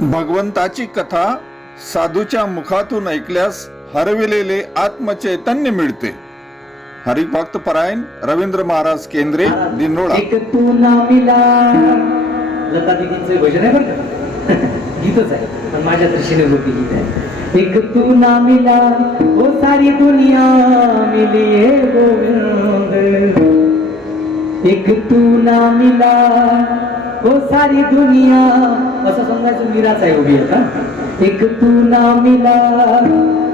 भगवंताची कथा साधूच्या मुखातून ऐकल्यास हरविलेले आत्मचैतन्य मिळते. हरिभक्त परायण रवींद्र महाराज केंद्रे, दिनोळा. एक तू ना मिला, लता दीदींचं भजन आहे बरं का, गीतच आहे पण माझ्या दृष्टीने होती गीत आहे. एक तू ना मिला वो सारी दुनिया मिली है गोविंद, एक तू ना मिला वो सारी दुनिया, असं समजायचं मीराच आहे उभी आहे का. एक तू ना मिला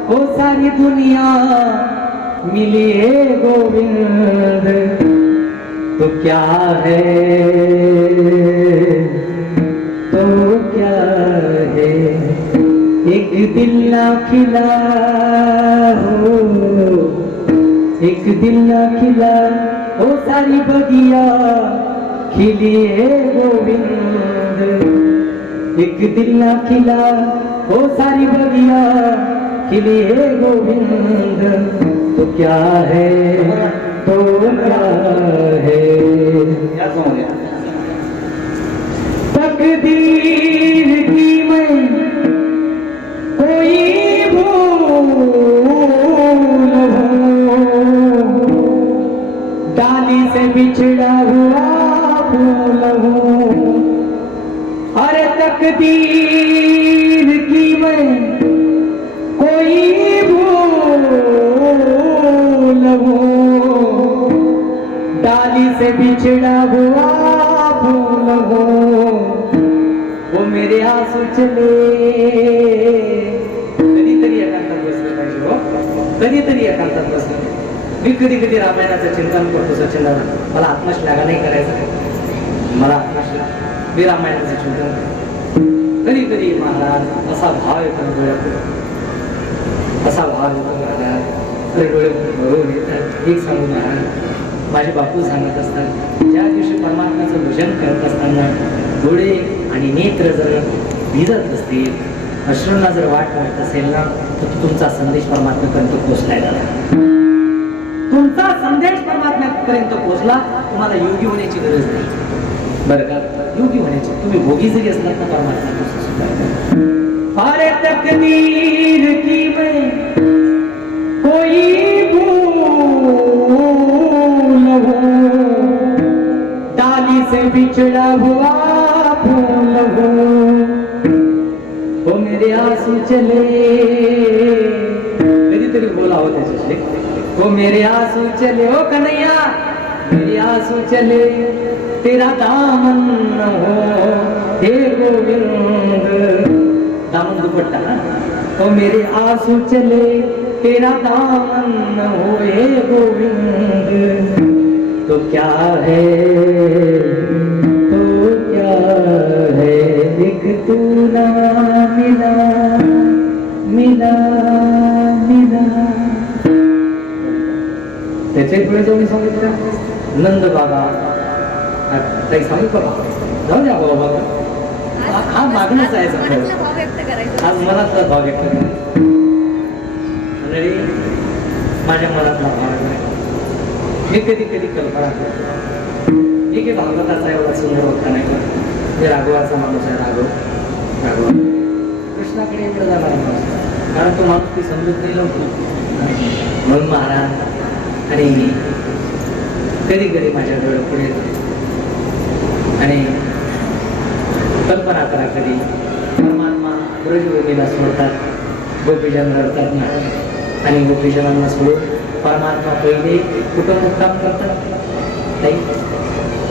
वो सारी दुनिया मिली है गोविंद, तो क्या है, तो क्या है, एक दिल ना खिला हो, एक दिल ना खिला वो सारी बगिया खिली है गोविंद, एक दिल ना खिला वो सारी बगिया खिली है गोविंद, तो क्या है, तो क्या है. तकदीर की मैं कोई भूल हूँ, डाली से बिछड़ा हुआ फूल हूँ, अरे तकदीर की मैं कोई भूल हूँ, डाली से बिछड़ा हुआ फूल हूँ, वो मेरे आंसू चले. कधीतरी एकांतात बसलं पाहिजे हो, कधीतरी एकांतात बसलं. मी कधी कधी रामायणाचं चिंतन करतो सचिनला, मला आत्मश्लाघा नाही करायचं, मला आत्मश्लाघा, मी रामायणाचं चिंतन करतो. कधी कधी महाराज असा भाव येतो डोळ्यात, असा भाव येतो महाराज, तर डोळे भरून येतात. एक सांगू महाराज, माझे बापू सांगत असतात, ज्या दिवशी परमात्म्याचं भजन करत असताना डोळे आणि नेत्र जर भिजत असतील, अश्रूंना जर वाट वाटत असेल ना, तर तुमचा संदेश परमात्म्यापर्यंत पोहोचलाय दादा. तुमचा संदेश परमात्म्यापर्यंत पोहोचला, तुम्हाला योगी होण्याची गरज नाही बरं का. योगी होण्याची, तुम्ही भोगी जरी असलात ना परमात्मा. अरे तकदीर की मैं कोई भूल हूँ, डाली से बिछड़ा हुआ फूल हूँ, वो मेरे आंसू चले. कधीतरी बोलावं त्याच्याशी, वो मेरे आंसू चले, ओ कन्हैया मेरे आंसू चले, तेरा दामन न हो हे गोविंद. दामन दुपट्टा ना, ओ मेरे आंसू चले, तेरा दामन न हो हे गोविंद, तो क्या है, तो क्या है, एक तू ना मिला, मिला मिला. त्याचे पुढे जाऊन सांगितलं नंद बाबा, काही सांगू का बाबा, जाऊ द्या बाबा, हा मागणंच आहे आज मनातला भाव व्यक्त करायचा. माझ्या मनातला भाव आहे. मी कधी कधी कल्पना करतो, मी काही भागवताचा एवढा सुंदर होता नाही का, मी राघवाचा माणूस आहे. राघव कृष्णाकडे एवढं जाणार माणूस, कारण तो माणूस ती समजूत नाही लवकर, म्हणून महाराज. आणि कधी कधी माझ्या डोळे पुढे येतो आणि कल्पना करा, कधी परमात्मा ब्रजभूमीला सोडतात, गोपीजन रडतात ना, आणि गोपीजनांना सोडून परमात्मा पहिले कुठं मुक्काम करतात नाही.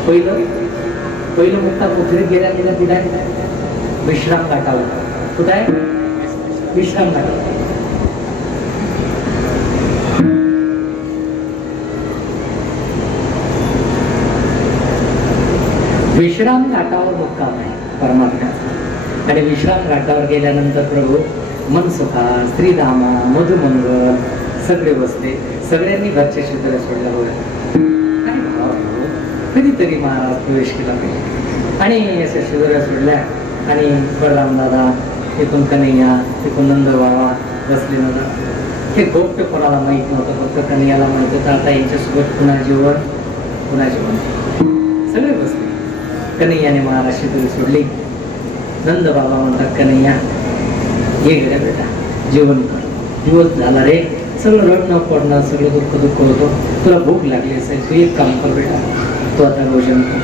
पहिलं मुक्काम कुठे गेल्या कुठे आहे, विश्राम घाटावर. कुठं आहे, विश्राम घाटावर. विश्राम घाटावर मुक्काम आहे परमात्म्याचा. आणि विश्राम घाटावर गेल्यानंतर प्रभू मनसुखा, श्रीधामा, मधुमंगल सगळे बसले. सगळ्यांनी घरचे शिदोऱ्या सोडल्या होत्या. काय भाव हो, कधीतरी महाराज प्रवेश केला पाहिजे. आणि अशा शिदोऱ्या सोडल्या आणि बळराम दादा, तिथून कन्हैया, तिथून नंद बाबा बसले. दादा हे गोप्य कोणाला माहीत नव्हतं, फक्त कन्हैयाला माहित होतं. आता यांच्यासोबत पुन्हा जीवन सगळे बसले. कन्हैयाने महाराज शिदोरी सोडली नंद बाबा म्हणतात कन्हैया ये गड्या बेटा जेवण कर, दिवस झाला रे, सगळं रडणं पडणं सगळं दुःख होतो, तुला भूक लागली असेल, तू एक काम कर बेटा, तू आता भोजन कर.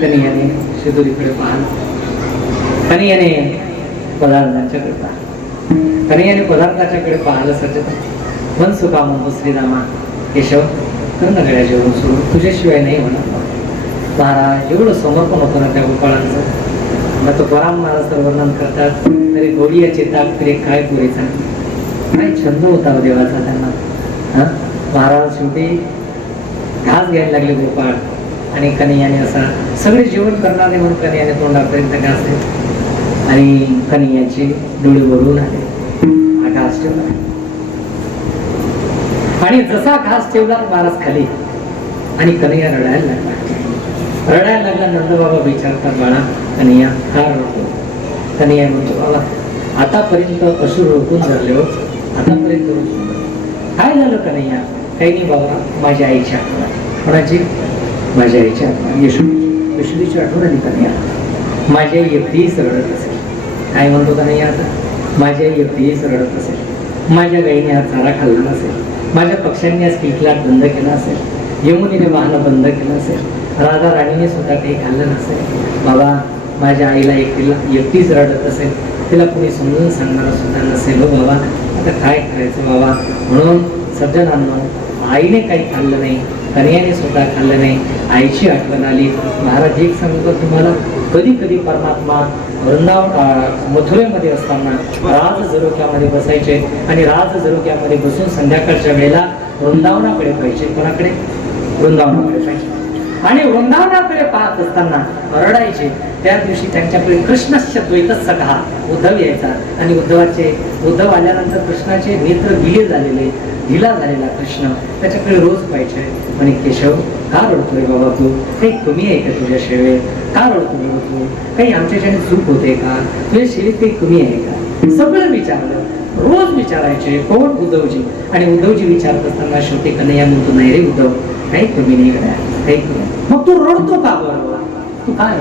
कन्हैयाने शिदोरीकडे पाहिलं, कन्हैयाने पदार्थांच्याकडे पाहिलं, कन्हैयाने पदार्थाच्याकडे पाहिलं. सज्जन मन सुका म्हणतो श्रीरामा केशव कर ना गड्या जेवण सुरू, तुझ्याशिवाय नाही होणार. महाराज एवढं समर्पण होतं ना त्या गोपाळांचं. मग तो पराम महाराज वर्णन करतात, तरी घोडियाचे ताक तरी काय पुरेचा, काय छंद होता देवाचा त्यांना. महाराज शेवटी घास घ्यायला लागले गोपाळ, आणि कन्हैयाने असा सगळे जेवण करणारे म्हणून कन्हैयाने तोंडापर्यंत घास आहे, आणि कन्हैयाचे डोळे वरून आले. हा घास ठेवला, आणि जसा घास ठेवला महाराज खाली, आणि कन्हैया रडायला लागला. नंदबाबा विचारतात, बाळा कन्हैया का रडतो? कन्हैया म्हणतो, बाबा आतापर्यंत अश्रू रोखून धरले हो, आतापर्यंत रोखून. काय झालं कन्हैया? काही नाही बाबा, माझ्या आईची आठवण आली. कोणाची? माझ्या आईची आठवण, यशोदीची आठवण आली कन्हैया. माझी आई एकटीच रडत असेल. काय म्हणतो कन्हैया आता? माझी आई एकटीच रडत असेल, माझ्या गाईने हा चारा खाल्ला नसेल, माझ्या पक्ष्यांनी आज किलकिलाट बंद केला असेल, यमुनीने वाहनं बंद केलं असेल, राधा राणीने सुद्धा काही खाल्लं नसेल. बाबा माझ्या आईला एकटीच रडत असेल, तिला कुणी समजून सांगणार सुद्धा नसेल. हो बाबा आता काय करायचं बाबा? म्हणून सज्जनांनो, आईने काही खाल्लं नाही, कन्हैयाने सुद्धा खाल्लं नाही, आईची आठवण आली. महाराज एक सांगू का तुम्हाला, कधी कधी परमात्मा वृंदावन मथुरेमध्ये असताना राज झरोक्यामध्ये बसायचे, आणि राज झरोक्यामध्ये बसून संध्याकाळच्या वेळेला वृंदावनाकडे पाहिजे. कोणाकडे? वृंदावनाकडे पाहिजे. आणि वृंदावनाकडे पाहत असताना रडायचे. त्या दिवशी त्यांच्याकडे कृष्णस्य द्वैतच सखा उद्धव यायचा, आणि उद्धव आल्यानंतर कृष्णाचे नेत्र ढिला झालेला कृष्ण त्याच्याकडे रोज पाहिजे. आणि केशव का रडतोय बाबा तू? काही कमी आहे का तुझ्या सेवेत? का रडतोय तू? काही आमच्याच्याने चूक होते का? तुझ्या सेवेत काही कमी आहे का? सगळं विचारलं, रोज विचारायचे. कोण? उद्धवजी. आणि उद्धवजी विचारत असताना शेवटी कन्हैया म्हणतो, नाही रे उद्धव, काही कमी नाही करा, काही कमी. मग तू रडतो का बरोबर? तू काय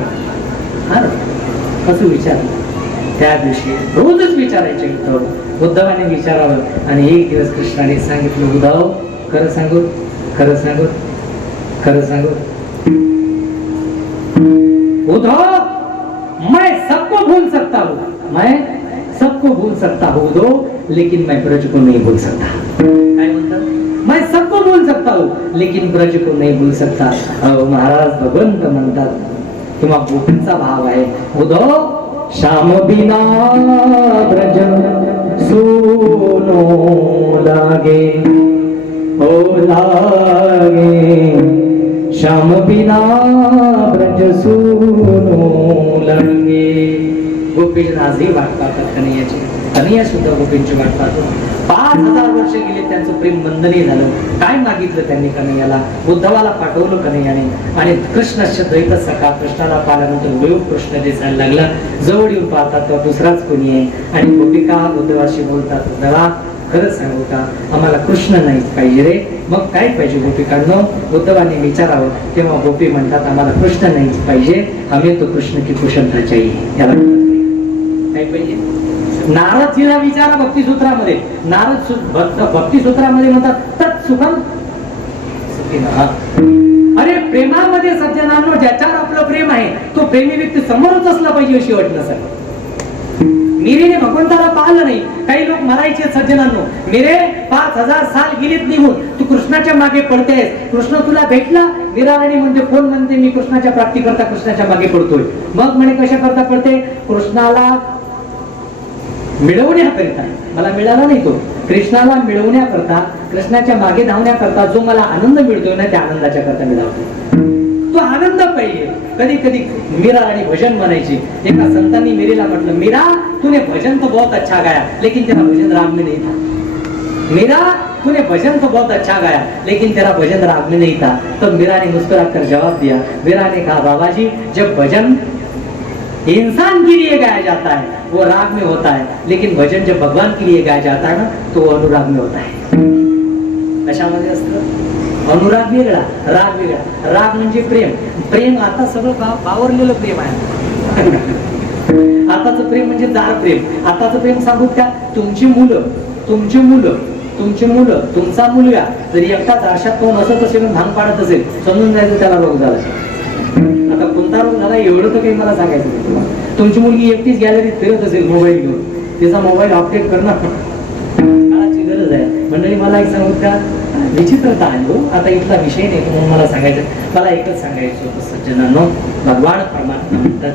असं विचारलं. त्या दिवशी रोजच विचारायचे उद्धवाने विचारावं. आणि एक दिवस कृष्णाने सांगितलं, उद्धव खरं सांगू, खरं सांगू, खरं सांगू उद्धव, मैं सबको भूल सकता हूँ, मैं सबको भूल सकता हूँ उद्धव, लेकिन मैं ब्रज को नहीं भूल सकता. काय म्हणतात? मैं सबको भूल सकता हूँ लेकिन ब्रज को नहीं भूल सकता. महाराज भगवंत म्हणतात, किंवा गोपींचा भाव आहे, उद्धव श्याम बिना ब्रज सुनो लागे, हो लागे, श्याम बिना ब्रज सुनो लागे. गोपीजन आजही वाट पाहतात कन्हैयाची, कन्हैया सुद्धा गोपींची वाट पाहतो. 5000 वर्ष गेले, त्यांचं प्रेम बंद नाही झालं. काय मागितलं त्यांनी कन्हैयाला? उद्धवाला पाठवलं कन्हैयाने, आणि कृष्णस्य द्वैत सखा, कृष्णाला पाहिल्यानंतर वेळ कृष्ण दिसायला लागला. जवळ येऊन पाहतात तो दुसराच कोणी आहे, आणि गोपिका उद्धवाशी बोलतात, उद्धवा खरं सांगू का, आम्हाला कृष्ण नाहीच पाहिजे रे. मग काय पाहिजे गोपिकांनो? उद्धवाने विचारावं. तेव्हा गोपी म्हणतात, आम्हाला कृष्ण नाहीच पाहिजे, हमें तो कृष्ण की कुशलता चाहिए. याला काय पाहिजे? नारदजीला विचारा भक्तिसूत्रामध्ये. नारद भक्तिसूत्रामध्ये म्हणतात, तत्सुखम सुखिनः. अरे प्रेमामध्ये सज्जनांनो, ज्याच्यावर आपलं प्रेम आहे तो प्रेमी व्यक्ती समोरच असला पाहिजे अशी अट नसेल. मिरीने भगवंताला पाहिलं नाही. काही लोक मरायचे सज्जनांनो, मिरे 5000 साल गेलीत निघून, तू कृष्णाच्या मागे पडतेस, कृष्ण तुला भेटला? मीरा राणी म्हणते, कोण म्हणते मी कृष्णाच्या प्राप्ती करता कृष्णाच्या मागे पडतोय? मग म्हणे कशा करता पडते? कृष्णाला मिळवण्याकरिता. मला मिळाला नाही तो, कृष्णाला मिळवण्याकरता, कृष्णाच्या मागे धावण्याकरता जो मला आनंद मिळतोय ना, त्या आनंदाच्या करता मी धावतो. तो आनंद पाहिजे. कधी कधी मीरा राणी भजन म्हणायची. एका संतांनी मीरेला म्हटलं, मीरा तूने भजन तो बहुत अच्छा गाया लेकिन तेरा भजन राग में नहीं था. मीरा तूने भजन तो बहुत अच्छा गाया लेकिन तेरा भजन राग में नहीं था. तो मीरा ने मुस्कुरा कर जवाब दिया. मीरा ने कहा, बाबा जी जब भजन इंसान के लिए गाया जाता है वो राग में होता है, लेकिन भजन जब भगवान के लिए गाया जाता है ना, तो वो अनुराग में होता है. कशामध्ये असतं? अनुराग वेगळा, राग वेगळा. राग म्हणजे प्रेम. प्रेम आता सगळं बावरलेलं प्रेम आहे. आताचं प्रेम म्हणजे जार प्रेम. आताचं प्रेम सांगू का, तुमची मुलं तुमचा मुलगा जरी एकटाच आरशात पाहून असत असेल, भांग पाडत असेल, समजून जायचं त्याला रोग झाला. आता कोणता रोग झाला एवढं तर काही मला सांगायचं नाही तुम्हाला. तुमची मुलगी एकटीच गॅलरीत फिरत असेल मोबाईल घेऊन, तिचा मोबाईल अपडेट करणं काळाची गरज आहे. मंडळी मला एक सांगू का, विचित्रता आहे हो. आता इथला विषय नाही म्हणून मला सांगायचं, मला एकच सांगायचं होतं सज्जनांनो, भगवान परमात्मा म्हणतात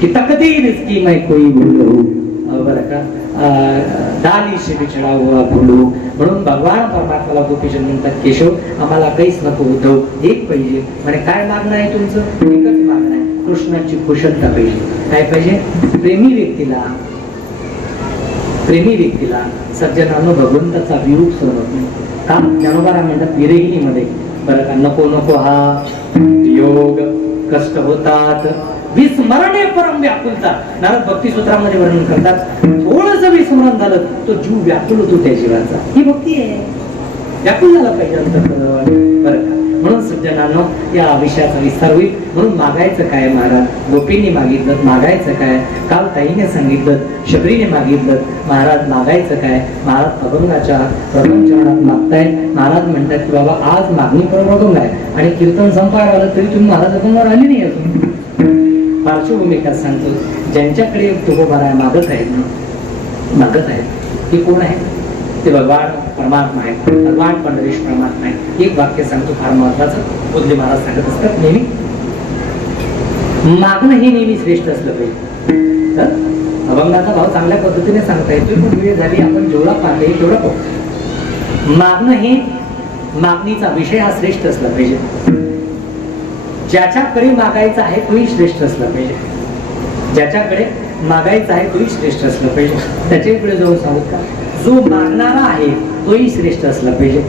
की तकदीर इसकी मैं कोई बोलू, बरं का, डाली से बिछड़ा हुआ फुलू. म्हणून भगवान परमात्माला गोपीजन म्हणतात, केशव आम्हाला काहीच नको, उद्धव एक पाहिजे. म्हणजे काय मागणं आहे तुमचं? एकच मागणं आहे, कृष्णाची कुशलता पाहिजे. काय पाहिजे? प्रेमी व्यक्तीला सज्जनांनो भगवंताचा विरूप सहन होत नाही. का? ज्ञानोबा म्हणतात विरहिणीमध्ये, बरं का, नको नको हा योग, कष्ट होतात, विस्मरणे परम व्याकुलता. नारद भक्ती सूत्रामध्ये वर्णन करतात, थोडस विस्मरण झालं तो जीव व्याकुल होतो त्या जीवाचा. ही भक्ती आहे, व्याकुल झाला पाहिजे अंतःकरण, बरं का. म्हणून सज्जनांनो या विषयाचा विस्तार होईल. म्हणून मागायचं काय महाराज? गोपींनी मागितलं, मागायचं काय? काल ताईने सांगितलं, शबरीने मागितलं. महाराज मागायचं काय? महाराज अभंगाच्या प्रथम चरणात मागतायत. महाराज म्हणतात की बाबा आज मागणी करून अभंग आहे आणि कीर्तन संपायला आलं तरी तुम्ही महाराज अभंगावर आली नाही अजून. पार्श्वभूमिका सांगतो, ज्यांच्याकडे तुकोबारा मागत आहेत ते कोण आहे? ते भगवान परमात्मा आहे, भगवान पंढरीश परमात्मा आहे. एक वाक्य सांगतो फार महत्वाचं, बुद्धे महाराज सांगत असतात नेहमी, मागणं हे नेहमी श्रेष्ठ असलं पाहिजे. अभंगाचा भाव चांगल्या पद्धतीने सांगता येतो, पण वेळ झाली, आपण जेवढा पाहता येईल तेवढा पाहू. मागणं हे, मागणीचा विषय हा श्रेष्ठ असला पाहिजे. ज्याच्याकडे मागायचं आहे तोही श्रेष्ठ असला पाहिजे. ज्याच्याकडे मागायचं आहे तोही श्रेष्ठ असलं पाहिजे. त्याच्याकडे जाऊन सांगू का, जो मागणारा आहे तोही श्रेष्ठ असला पाहिजे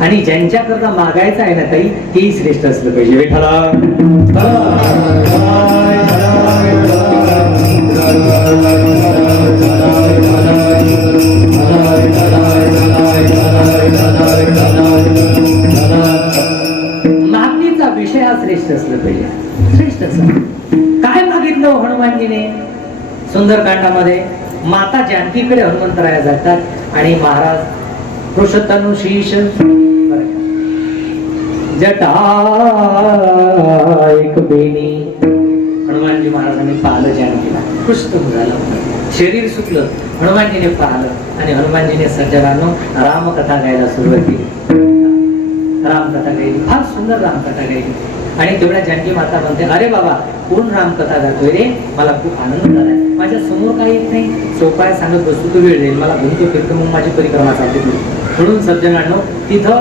आणि ज्यांच्याकरता मागायचं आहे ना ताई तेही श्रेष्ठ असलं पाहिजे. विठ्ठला मागणीचा विषय हा श्रेष्ठ असला पाहिजे. श्रेष्ठ असं काय मागितलं हनुमानजीने सुंदरकांडामध्ये? माता जानकीकडे हनुमंतराया जातात आणि महाराज पुरुषोत्तम शीश जटा एक बेनी. हनुमानजी महाराजांनी पाहिलं जानकीला, पुष्ट झालं, शरीर सुकलं, हनुमानजीने पाहिलं आणि हनुमानजीने सज्जनांनो रामकथा गायला सुरुवात केली. रामकथा गायली, फार सुंदर रामकथा गायली. आणि तेवढ्या जानकी माता म्हणते, अरे बाबा कोण रामकथा गातोय रे, मला खूप आनंद झालाय, माझ्या समोर काही येत नाही, सोपाय सांगत बसतो तो वेळ जाईल, मला भूमतो फिरतो मग माझी परिक्रमा चालते. म्हणून सज्जनांनो तिथं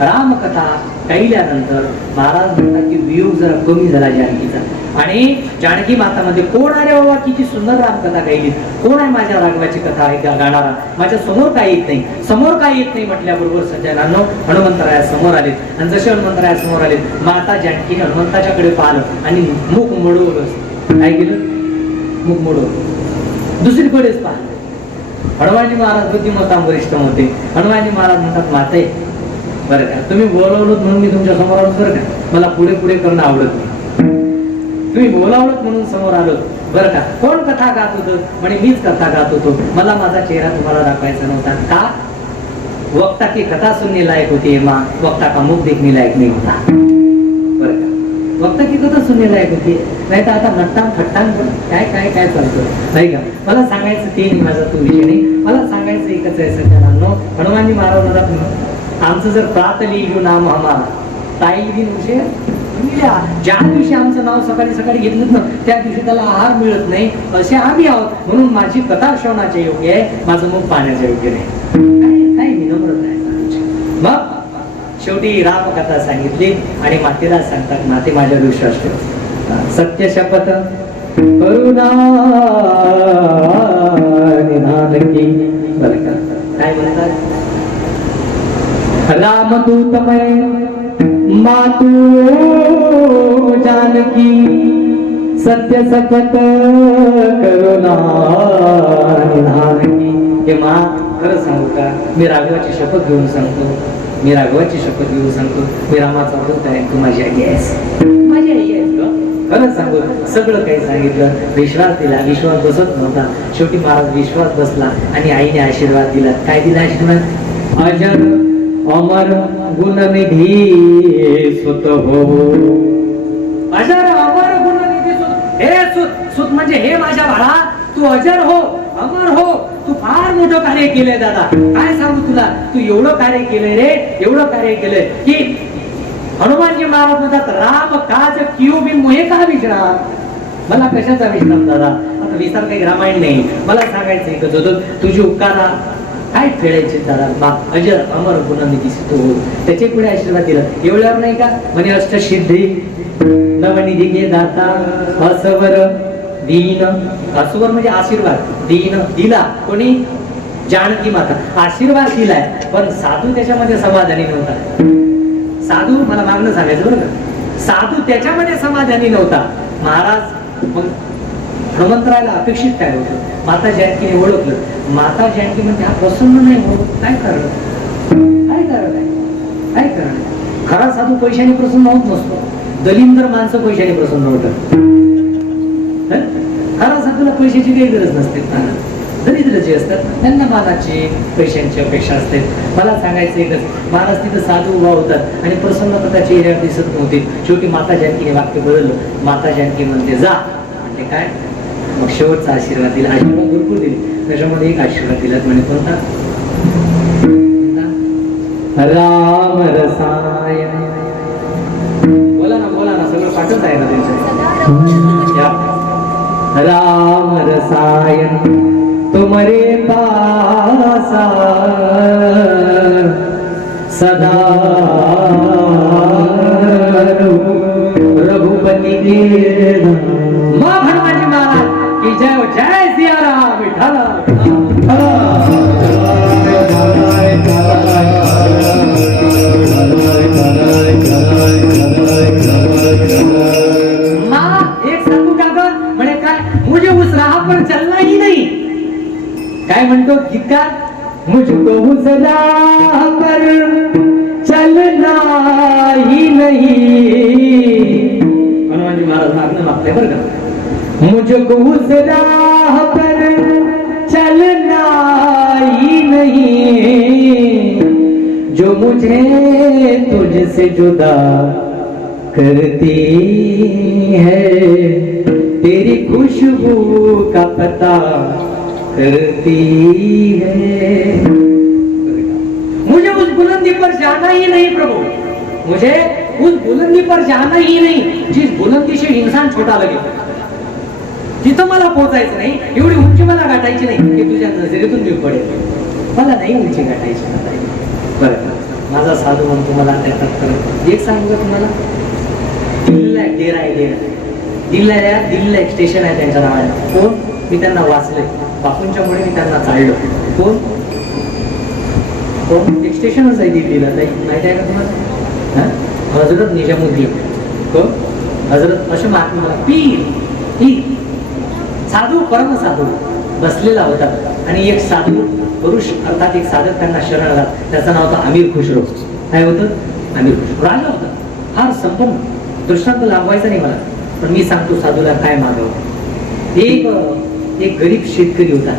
रामकथा गायल्यानंतर महाराज म्हणतात की वियोग जरा कमी झाला जानकीचा. आणि जानकी माता मध्ये कोण आहे रे बाबा, किती सुंदर रामकथा गायली, कोण आहे माझ्या राघवाची कथा गाणारा, माझ्या समोर काय येत नाही. समोर काय येत नाही म्हटल्याबरोबर सज्जनांनो हनुमंतराया समोर आलेत आणि जसे हनुमंतराया समोर आलेत माता जानकीने हनुमंताच्याकडे पाहिलं आणि मुख मोडवलं. काय केलं? मुख मोडवलं, दुसरीकडेच पाहिलं. हनुमानजी महाराज बुद्धिमत्ता वरिष्ठ होते. हनुमानजी महाराज म्हणतात, माते बरं का, तुम्ही बोलावलं म्हणून मी तुमच्या समोर आलो, बरं का, मला पुढे पुढे करणं आवडत नाही, तुम्ही बोलावलं म्हणून समोर आलो, बरं का. कोण कथा गात होतं? म्हणे मीच कथा गात होतो, मला माझा चेहरा तुम्हाला दाखवायचा नव्हता. का? वक्ता की कथा सुनने लायक होती माँ, वक्ता का मुख देखने लायक नाही होता. बरं का, वक्ता की कथा सुनने लायक होती, नाही तर आता नट्टाम फट्टाम काय काय काय चालतं नाही का. मला सांगायचं ते नाही, माझा तो विषय नाही. मला सांगायचं एकच आहे सज्जनांनो, हनुमानजी महाराज आमचं जर प्रात लिहिलं नाम आम्हाला ताई दिन विषय ज्या दिवशी आमचं नाव सकाळी सकाळी घेतलं ना त्या दिवशी त्याला आहार मिळत नाही, असे आम्ही आहोत. म्हणून माझी कथा श्रवणाचे योग्य आहे, माझं मुख पाहण्याचे योग्य नाही. काय विनम्रता आहे. मग शेवटी रामकथा सांगितली आणि मातेला सांगतात, माते माझ्या विश्वास ठेव, सत्य शपथ करुणा निधान की. बरं का, काय म्हणतात? रामदूतमय मातू जानकी सत्य सकत करुणा निधान की. हे मा खरं सांगू का, मी राघवाची शपथ घेऊन सांगतो, मी रामाचा दूत आहे, तू माझी आई आहेस, माझी आई आहेस ग. खरंच सांगू, सगळं काही सांगितलं, विश्वास दिला, विश्वास बसत नव्हता. शेवटी महाराज विश्वास बसला आणि आईने आशीर्वाद दिला. काय दिला आशीर्वाद? अजर अमर गुणनिधी सुत हो. अजर अमर गुणनिधी सुत. हे सुत म्हणजे हे माझ्या बाळा, तू अजर हो, अमर हो. तू फार मोठं कार्य केलंय दादा. काय सांगू तुला, तू एवढं कार्य केलंय रे, एवढं कार्य केलंय की हनुमानजी महाराज म्हणतात, राम काज कियो मी मोहे का विश्राम. मला कशाचा विश्राम दादा, आता विस्तार काही रामायण नाही. मला सांगायचं एकच होतं, तुझी उपकारा काय खेळायचे दादा. बाप अजर अमर गुणनिधी तू हो. त्याचे पुढे आशीर्वाद दिला. एवढ्यावर नाही का म्हणे, अष्टसिद्धी नवनिधी घे दाता असवर दीन. असवर म्हणजे आशीर्वाद, दीन दिला कोणी? जानकी माता. आशीर्वाद दिलाय, पण साधू त्याच्यामध्ये समाधानी नव्हता. साधू, मला मागणं सांगायचं बरं का, साधू त्याच्यामध्ये समाधानी नव्हता. महाराज मग हनुमंतरायला अपेक्षित काय होतं? माता जानकीने ओळखलं. माता जानकी म्हणजे हा प्रसन्न नाही हो. काय कारण, काय कारण आहे, काय कारण आहे? खरा साधू पैशाने प्रसन्न होत नसतो. दलिंदर माणसं पैशाने प्रसन्न होतात. खरा साधूला पैशाची काही गरज नसते. दरिद्र जे असतात त्यांना मानाची, पैशांची अपेक्षा असते. मला सांगायचं एकच, महाराज तिथं साधू उभा होतात आणि प्रसन्नता त्याच्या चेहऱ्यावर दिसत नव्हती. शेवटी माता जानकीने वाक्य बदललं. माता जानकी म्हणते जा. म्हणजे काय? मग शेवटचा आशीर्वाद दिला. आशीर्वाद भरपूर दिले, त्याच्यामध्ये एक आशीर्वाद दिला म्हणजे कोणता? राम रसायन. बोला ना, बोला ना, सगळं पाठच आहे ना त्यांच्या. राम रसायन तुम्हारे पासा सदा रघुपति के. माँ हनुमानजी महाराज की जय. जय सिया राम. विठ्ठल. मुझे उस राह पर चलना ही नहीं. काय म्हणतो गीतकार? मुझको उस राह पर चलना ही नहीं. हनुमानजी महाराज मागणं मागते बरं का. मुझको उस राह पर चलना ही नहीं, जो मुझे तुझसे जुदा करती है, तेरी खुशबू का पता करती है. मुझे उस बुलंदी पर जाना ही नहीं प्रभु, मुझे उस बुलंदी पर जाना ही नहीं जिस बुलंदी से इंसान छोटा लगे. तिथं मला पोहोचायचं नाही, एवढी उंची मला गाठायची नाही की तुझ्या नजरेतून मी पडेल. मला नाही उंची गाठायची. बरं, माझा साधू म्हणतो मला त्याच्यात एक सांगू का तुम्हाला? डेरा आहे, डेरा दिल्लीला एक स्टेशन आहे त्यांच्या नावाने. कोण? मी त्यांना वाचले, बापूंच्यामुळे मी त्यांना चाललो. कोण? कोण? एक स्टेशनच आहे दिल्लीला. माहिती आहे का तुम्हाला? हजरत निजामुद्दीन. कोण? हजरत असे महात्मा पीर साधू, परम साधू बसलेला होता आणि एक साधू पुरुष अर्थात एक साधक त्यांना शरण आला. त्याचं नाव होतं अमीर खुसरो. काय होतं? अमीर खुसरो. राजा होता, फार संपन्न. दृष्टांत लांबवायचा नाही मला, पण मी सांगतो साधूला काय मागावं. एक गरीब शेतकरी होता.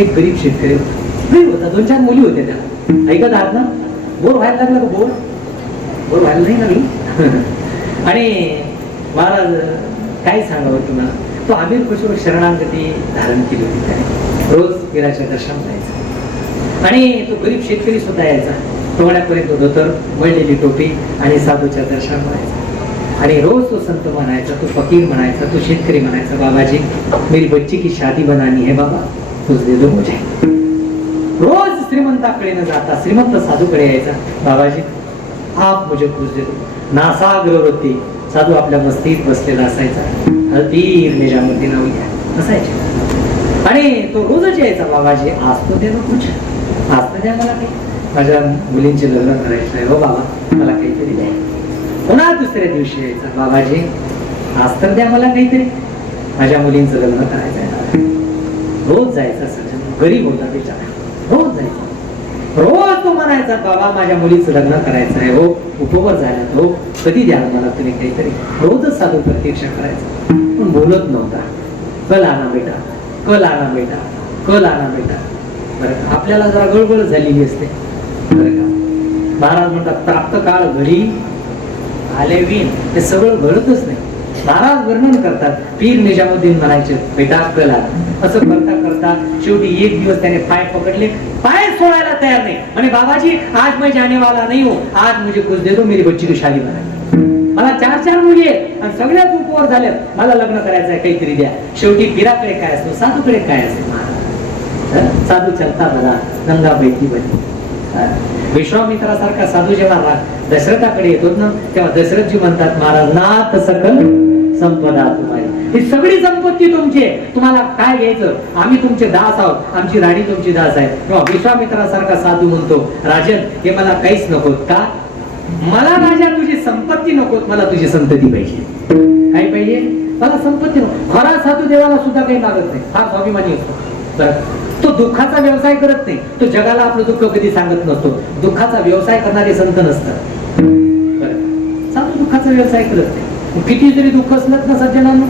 एक गरीब शेतकरी होता. 2-4 मुली होत्या त्याला. ऐकत आहात ना? बोर व्हायला लागला का? बोर व्हायला नाही लागली. आणि महाराज काय सांगावं तुम्हाला, तो अमीर खुसरो शरणागती धारण केली होती त्याने. रोज पीराच्या दर्शन जायचा आणि तो गरीब शेतकरी सुद्धा यायचा. तोंडापर्यंत धोतर, मळलेली टोपी आणि साधूच्या दर्शन व्हायचा. आणि रोज तो संत म्हणायचा, तो फकीर म्हणायचा, तो शेतकरी म्हणायचा, बाबाजी मेरी बच्ची की शादी बनानी है बाबा, कुछ दे दो मुझे. रोज श्रीमंताकडे न जाता श्रीमंत साधूकडे यायचा. बाबाजी आप मुझे कुछ दे दो. नासाग्रवृत्ती. साधू आपल्या मस्तीत बसलेला असायचा. हळदीर निजामुद्दीन असायचे आणि तो रोजच यायचा. बाबाजी आज तो दे दो कुछ, आज तर द्या मला काही, माझ्या मुलींचे लग्न करायचं आहे हो बाबा, मला काहीतरी द्या. पुन्हा दुसऱ्या दिवशी यायचा. बाबाजी आज तर द्या मला काहीतरी, माझ्या मुलींचं लग्न करायचं आहे. रोज जायचा. सज्जन गरीब होता बिचारा, रोज जायचा. रोज तो म्हणायचा महिन्याचा बाबा माझ्या मुलीचं लग्न करायचं आहे हो, उपवर झाला हो, कधी द्याल मला तुम्ही काहीतरी. रोजच साधू प्रतीक्षा करायचं, पण बोलत नव्हता. कल आणा बेटा, कल आणा बेटा, कल आणा बेटा. बरं का, आपल्याला जरा गडबड झालेली असते बरं का. महाराज म्हणतात प्राप्त काळ घडी आले विण, हे सगळं घडतच नाही. महाराज वर्णन करतात, पीर निजामुद्दीन म्हणायचे बेटा कल आना. असं करता करता शेवटी एक दिवस त्याने पाय पकडले, पाय सोडायला तयार नाही. म्हणे बाबाजी आज मैं जाने वाला नहीं हूं, आज मुझे कुछ दे दो, मेरी बच्ची की शादी बना. मला 4 मुली आहेत आणि सगळ्याच उपवर झाल्यात, मला लग्न करायचं आहे, काहीतरी द्या. शेवटी पीराकडे काय असतो, साधूकडे काय असते महाराज. साधू चलता भला, गंगा बहती बनी. विश्वामित्रासारखा साधू जेव्हा दशरथाकडे येतो ना, तेव्हा दशरथजी म्हणतात महाराज नाथ सकल संपदा तुम्हाला, ही सगळी संपत्ती तुमची आहे, तुम्हाला काय घ्यायचं, आम्ही तुमचे दास आहोत, आमची राणी तुमची दास आहे. तेव्हा विश्वामित्रासारखा साधू म्हणतो राजन हे मला काहीच नकोत. का? मला राजा तुझी संपत्ती नकोत, मला तुझी संतती पाहिजे. काय पाहिजे? मला संपत्ती नको. खरा साधू देवाला सुद्धा काही मागत नाही, हा स्वाभिमानी असतो. बरं, तो दुःखाचा व्यवसाय करत नाही, तो जगाला आपलं दुःख कधी सांगत नसतो. दुःखाचा व्यवसाय करणारे संत नसतात. बरं, साधू दुःखाचा व्यवसाय करत नाही. किती जरी दुःख असलं ना सज्जनांनो,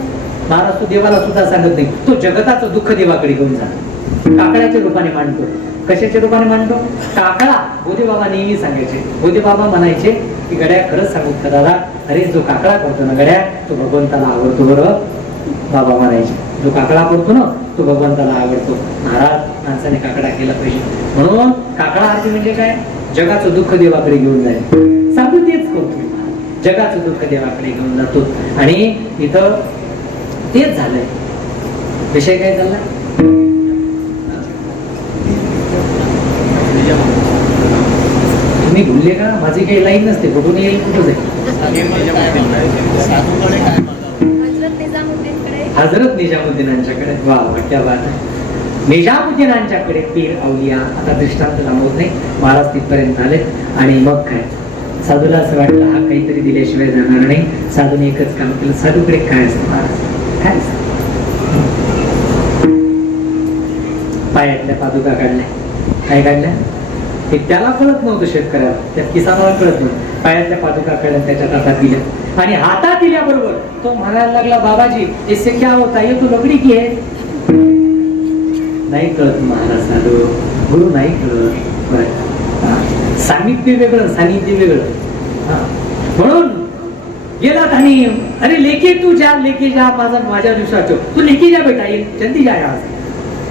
महाराज तो देवाला सुद्धा सांगत नाही, तो जगताचं दुःख देवाकडे घेऊन जातो. काकड्याच्या रूपाने मांडतो. कशाच्या रूपाने मांडतो? काकडा. बोधे बाबा नेहमी सांगायचे, बोधे बाबा म्हणायचे की गड्या खरंच सांगू का दादा, अरे जो काकडा करतो ना गड्या तो भगवंताला आवडतो. बरं बाबा म्हणायचे, जो काकडा करतो ना तो भगवंताला आवडतो. महाराज माणसाने काकडा केला पाहिजे. म्हणून काकडा आरती म्हणजे काय? जगाचं दुःख देवाकडे घेऊन जाईल. साधू तेच करतो, जगाचं दुःख देवाकडे घेऊन जातो. आणि इथं तेच झालंय. विषय काय झाला? तुम्ही भुलले का? माझी काही लाईन नसते, कुठून येईल कुठं जाईल. हजरत निजामुद्दीनांच्याकडे. वा वा, क्या बात आहे. निजामुद्दीनांच्याकडे पीर अवलिया. आता दृष्टांत लांबवत नाही, महाराज तिथपर्यंत आले. आणि मग काय, साधूला असं वाटलं हा काहीतरी दिल्याशिवाय जाणार नाही. साधूने एकच काम केलं. साधूकडे काय असतं महाराज? काय असतं? पायातल्या पादुका काढल्या. काय काढल्या? ते त्याला कळत नव्हतं, शेतकऱ्याला, त्या किसानाला कळत नव्हतं. पायातल्या पादुका काढल्या, त्याच्या हातात दिल्या. आणि हातात दिल्याबरोबर तो म्हणायला लागला बाबाजी इससे क्या होता, ये तो लकड़ी की है. नाही कळत महाराज, साधू गुरु नाही कळत. सानिध्य वेगळं, सानिध्य वेगळं. म्हणून गेला आणि अरे लेके तू जा, लेके जा, माझ्या दिवसाचो तू लेके जा बेटा, जल्दी जा आज.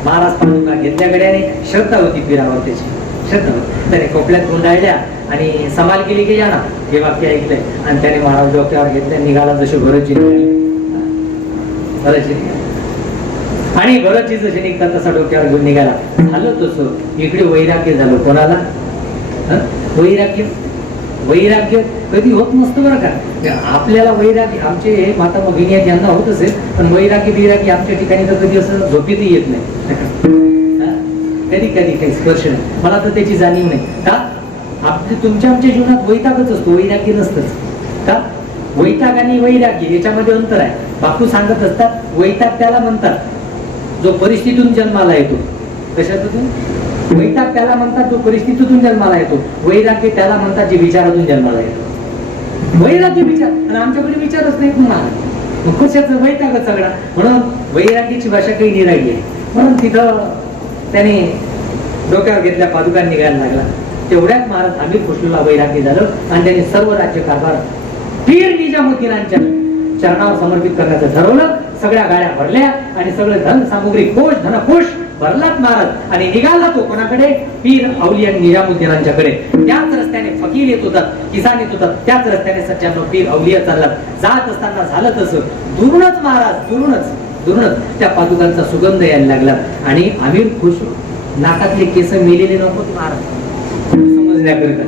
महाराज पादुका घेतल्या गड्याने. श्रद्धा होती पीरावर त्याची, श्रद्धा होती. त्याने कोपऱ्यात गुंडाळल्या आणि समाल केली की जा ना, हे वाक्य ऐकलंय. आणि त्याने महाराज डोक्यावर घेतल्या, निघाला जशी भरतची निघाली. आणि भरतची जशी निघतात तसा डोक्यावर घेऊन निघाला. झालं तसं इकडे वैराग्य झालं. कोणाला? वैराग्य. वैराग्य कधी होत नसतं बरं का. आपल्याला वैराग्य, आमचे माता भगिनी यांना होत असेल, पण वैराग्य बिराग्य आमच्या ठिकाणी तर कधी असं झोपेतही येत नाही. कधी कधी काही स्पर्श नाही, मला तर त्याची जाणीव नाही. का? तुमच्या आमच्या जीवनात वैतागच असतो, वैराग्य नसतंच. का? वैताग आणि वैराग्य याच्यामध्ये अंतर आहे. बापू सांगत असतात वैताग त्याला म्हणतात जो परिस्थितीतून जन्माला येतो. कशातून? वैताग त्याला म्हणतात जो परिस्थितीतून जन्माला येतो. वैराग्य त्याला म्हणतात जे विचारातून जन्माला येतो. वैराग्य विचार, आणि आमच्याकडे विचारच नाही तुम्हाला, कशाचं वैतागच सगळा. म्हणून वैराग्याची भाषा काही निरागी आहे. म्हणून तिथं त्याने डोक्यावर घेतल्या पादुका निघायला लागला. तेवढ्यात महाराज अमीर खुसरूला वैराग्य झालं आणि त्यांनी सर्व राज्य कारभार पीर निजामुद्दीनांच्या चरणावर समर्पित करण्याचं ठरवलं. सगळ्या गाड्या भरल्या आणि सगळं धन सामुग्री कोश धनकोश भरलात महाराज. आणि निघाला तो कोणाकडे? पीर अवलिया निजामुद्दीनांच्याकडे. त्याच रस्त्याने फकीर येत होतात, किसान येत होतात, त्याच रस्त्याने सज्जनो पीर अवलिया चाललात. जात असताना झालं तसं दुरूनच महाराज, दुरूनच त्या पादुकांचा सुगंध यायला लागला. आणि अमीर खुसरू नाकातले केस मेलेले नको महाराज समजण्याकरिता.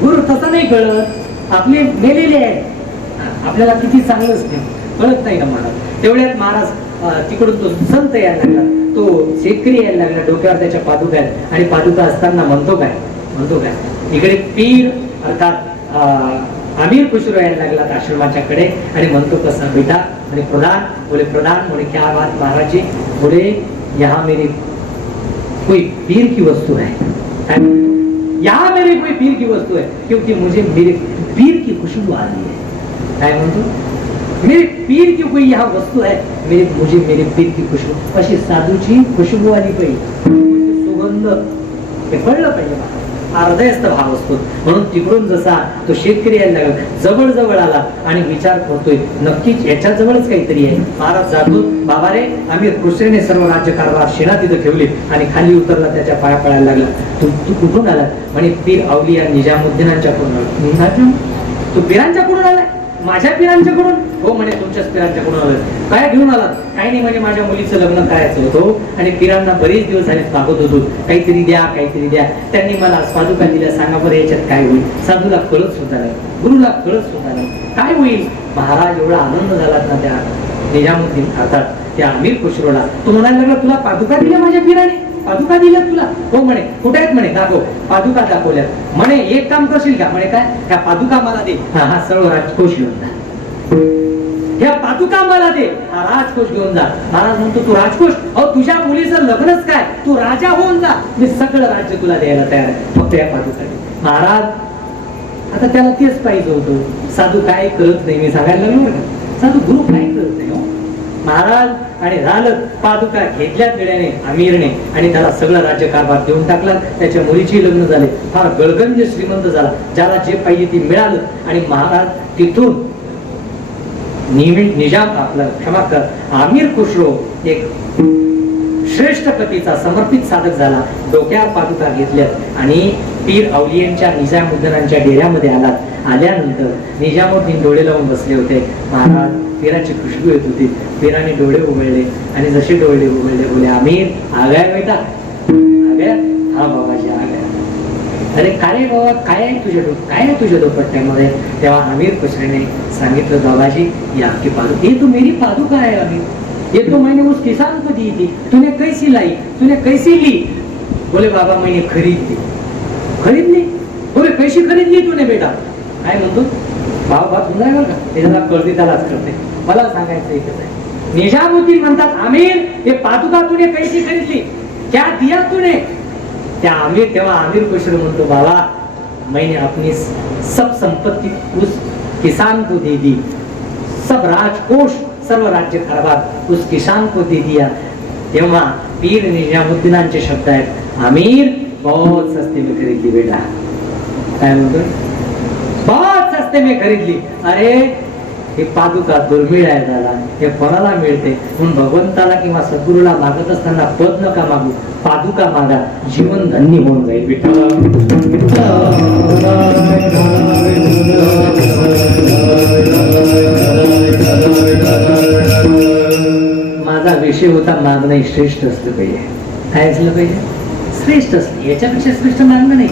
गुरु तसं नाही कळत, आपले मेलेले आहेत. आपल्याला किती चांगलं कळत नाही ना महाराज. तेवढ्यात महाराज तिकडून तो संत यायला लागला, तो शेतकरी यायला लागला. डोक्यावर त्याच्या पादुका आहेत. आणि पादुका असताना म्हणतो काय? इकडे पीर अर्थात अमीर खुसरो यायला लागला आश्रमाच्या कडे. आणि म्हणतो कसा बेटा? आणि प्रधान बोले क्या बात महाराज जी? बोले यहाँ मेरी कोई पीर की वस्तु है. यहाँ मेरे कोई पीर की वस्तू है क्योंकि मुझे मेरे पीर की खुशबू आ रही है. काय म्हणतो, मेरे पीर की कोई यहाँ वस्तू है, मुझे मेरे पीर की खुशबू, अशी साधूची खुशबू आली पाहिजे, सुगंध, हे कळलं पाहिजे मला. अर्धयस्त भाव असतो. म्हणून तिकडून जसा तो शेतकरी यायला लागला, जवळ जवळ आला आणि विचार करतोय नक्कीच याच्या जवळच काहीतरी आहे. महाराज जातो, बाबा रे आम्ही कृष्णेने सर्व राज्यकारभार शेणा तिथं ठेवली आणि खाली उतरला, त्याच्या पाया पडायला लागला. तू कुठून आला? म्हणे पीर अवलिया निजामुद्दीनांच्याकडून आला. तू पीरांच्याकडून आलाय? माझ्या पीरांच्याकडून? हो म्हणे तुमच्याच पीरांच्याकडून आलोय. काय घेऊन आला? काही नाही म्हणे, माझ्या मुलीचं लग्न करायचं होतं आणि पीरांना बरेच दिवस झाले मागत होतो, काहीतरी द्या काहीतरी द्या. त्यांनी मला पादुका दिल्या, सांगा बरं याच्यात काय होईल? साधूला कळत सुद्धा नाही, गुरुला कळत सुद्धा नाही, काय होईल? महाराज एवढा आनंद झाला ना त्या निजामुद्दीन अर्थात त्या अमीर खुसरोला. तो म्हणायला लागला, तुला पादुका दिल्या माझ्या पीराने? पादुका दिल्यात तुला? हो म्हणे. कुठे आहेत म्हणे? दाखव. पादुका दाखवल्यात. म्हणे एक काम करशील का? म्हणे काय? ह्या पादुका मला दे. हा सर्व राजकोष घेऊन जा. ह्या पादुका मला दे, हा राजकोष घेऊन जा. महाराज म्हणतो, तू राजकोष? अहो तुझ्या मुलीचं लग्नच काय, तू राजा होऊन जा, मी सगळं राज्य तुला द्यायला तयार आहे, फक्त या पादुका दे. महाराज आता त्याला तेच पाहिजे होतं. साधू काय करत नाही, मी सांगायला लागलो बरं का. साधू गुरु काय करत नाही हो महाराज. आणि झालं, पादुका घेतल्याच वेळेने अमीरने आणि त्याला सगळं राज्यकारभार देऊन टाकला. त्याच्या मुलीची लग्न झाले, फार गळगंज श्रीमंत झाला, ज्याला जे पाहिजे ते मिळालं. आणि महाराज तिथून निजाम आपला क्षमा कर आमीर खुसरो एक श्रेष्ठ कथेचा समर्पित साधक झाला. डोक्यावर पादुका घेतल्यात आणि पीर अवलियांच्या निजामुद्दीनांच्या डेऱ्यामध्ये आलात. आल्यानंतर निजामुद्दीन डोळे लावून बसले होते. महाराज पीराची खुशबू येत होती. पीराने डोळे उघडले आणि जसे डोळे उघडले बोले, आमीर आ गया बेटा, आ गया? हा बाबाजी आ गया. अरे काय रे बाबा, काय आहे तुझ्या दुपट्ट्यामध्ये? तेव्हा अमीर खुसरेने सांगितलं, बाबाजी ये आपकी पादुका, ये तो मेरी पादुका है अमीर, ये तो मैंने उस किसान को दी थी, तूने कैसी लाई, तूने कैसी ली? बोले बाबा मैंने खरीद ली. बोले कैसी खरीद ली तूने बेटा? काय म्हणतो, भाव समजाय बरं का, ते जरा कळते त्यालाच करते. मला सांगायचं एकच आहे, निजामुद्दीन म्हणतात, आमीर ये पादुका तूने कैसी खरीदली, क्या दिया तूने? त्या आमिर तेव्हा आमिर खुसरो म्हणतो, बाबा मैंने अपनी सब संपत्ति उस किसान को दे दी, सब राजकोष सर्व राज्य कारभार उस किसान को दे दिया. तेव्हा पीर निजामुद्दीनांचे शब्द आहेत, आमिर बहुत सस्ते में खरीदली बेटा. काय म्हणतोय? बहुत सस्ते में खरीदली. अरे हे पादुका दुर्मिळ आहे दादा, हे कोणाला मिळते? म्हणून भगवंताला किंवा सद्गुरूला मागत असताना पद नका मागू, पादुका मागा, जीवन धन्य होऊन जाईल. माझा विषय होता मागणं श्रेष्ठ असलं पाहिजे. काय असलं पाहिजे? श्रेष्ठ असलं. याच्यापेक्षा श्रेष्ठ मागणं नाही,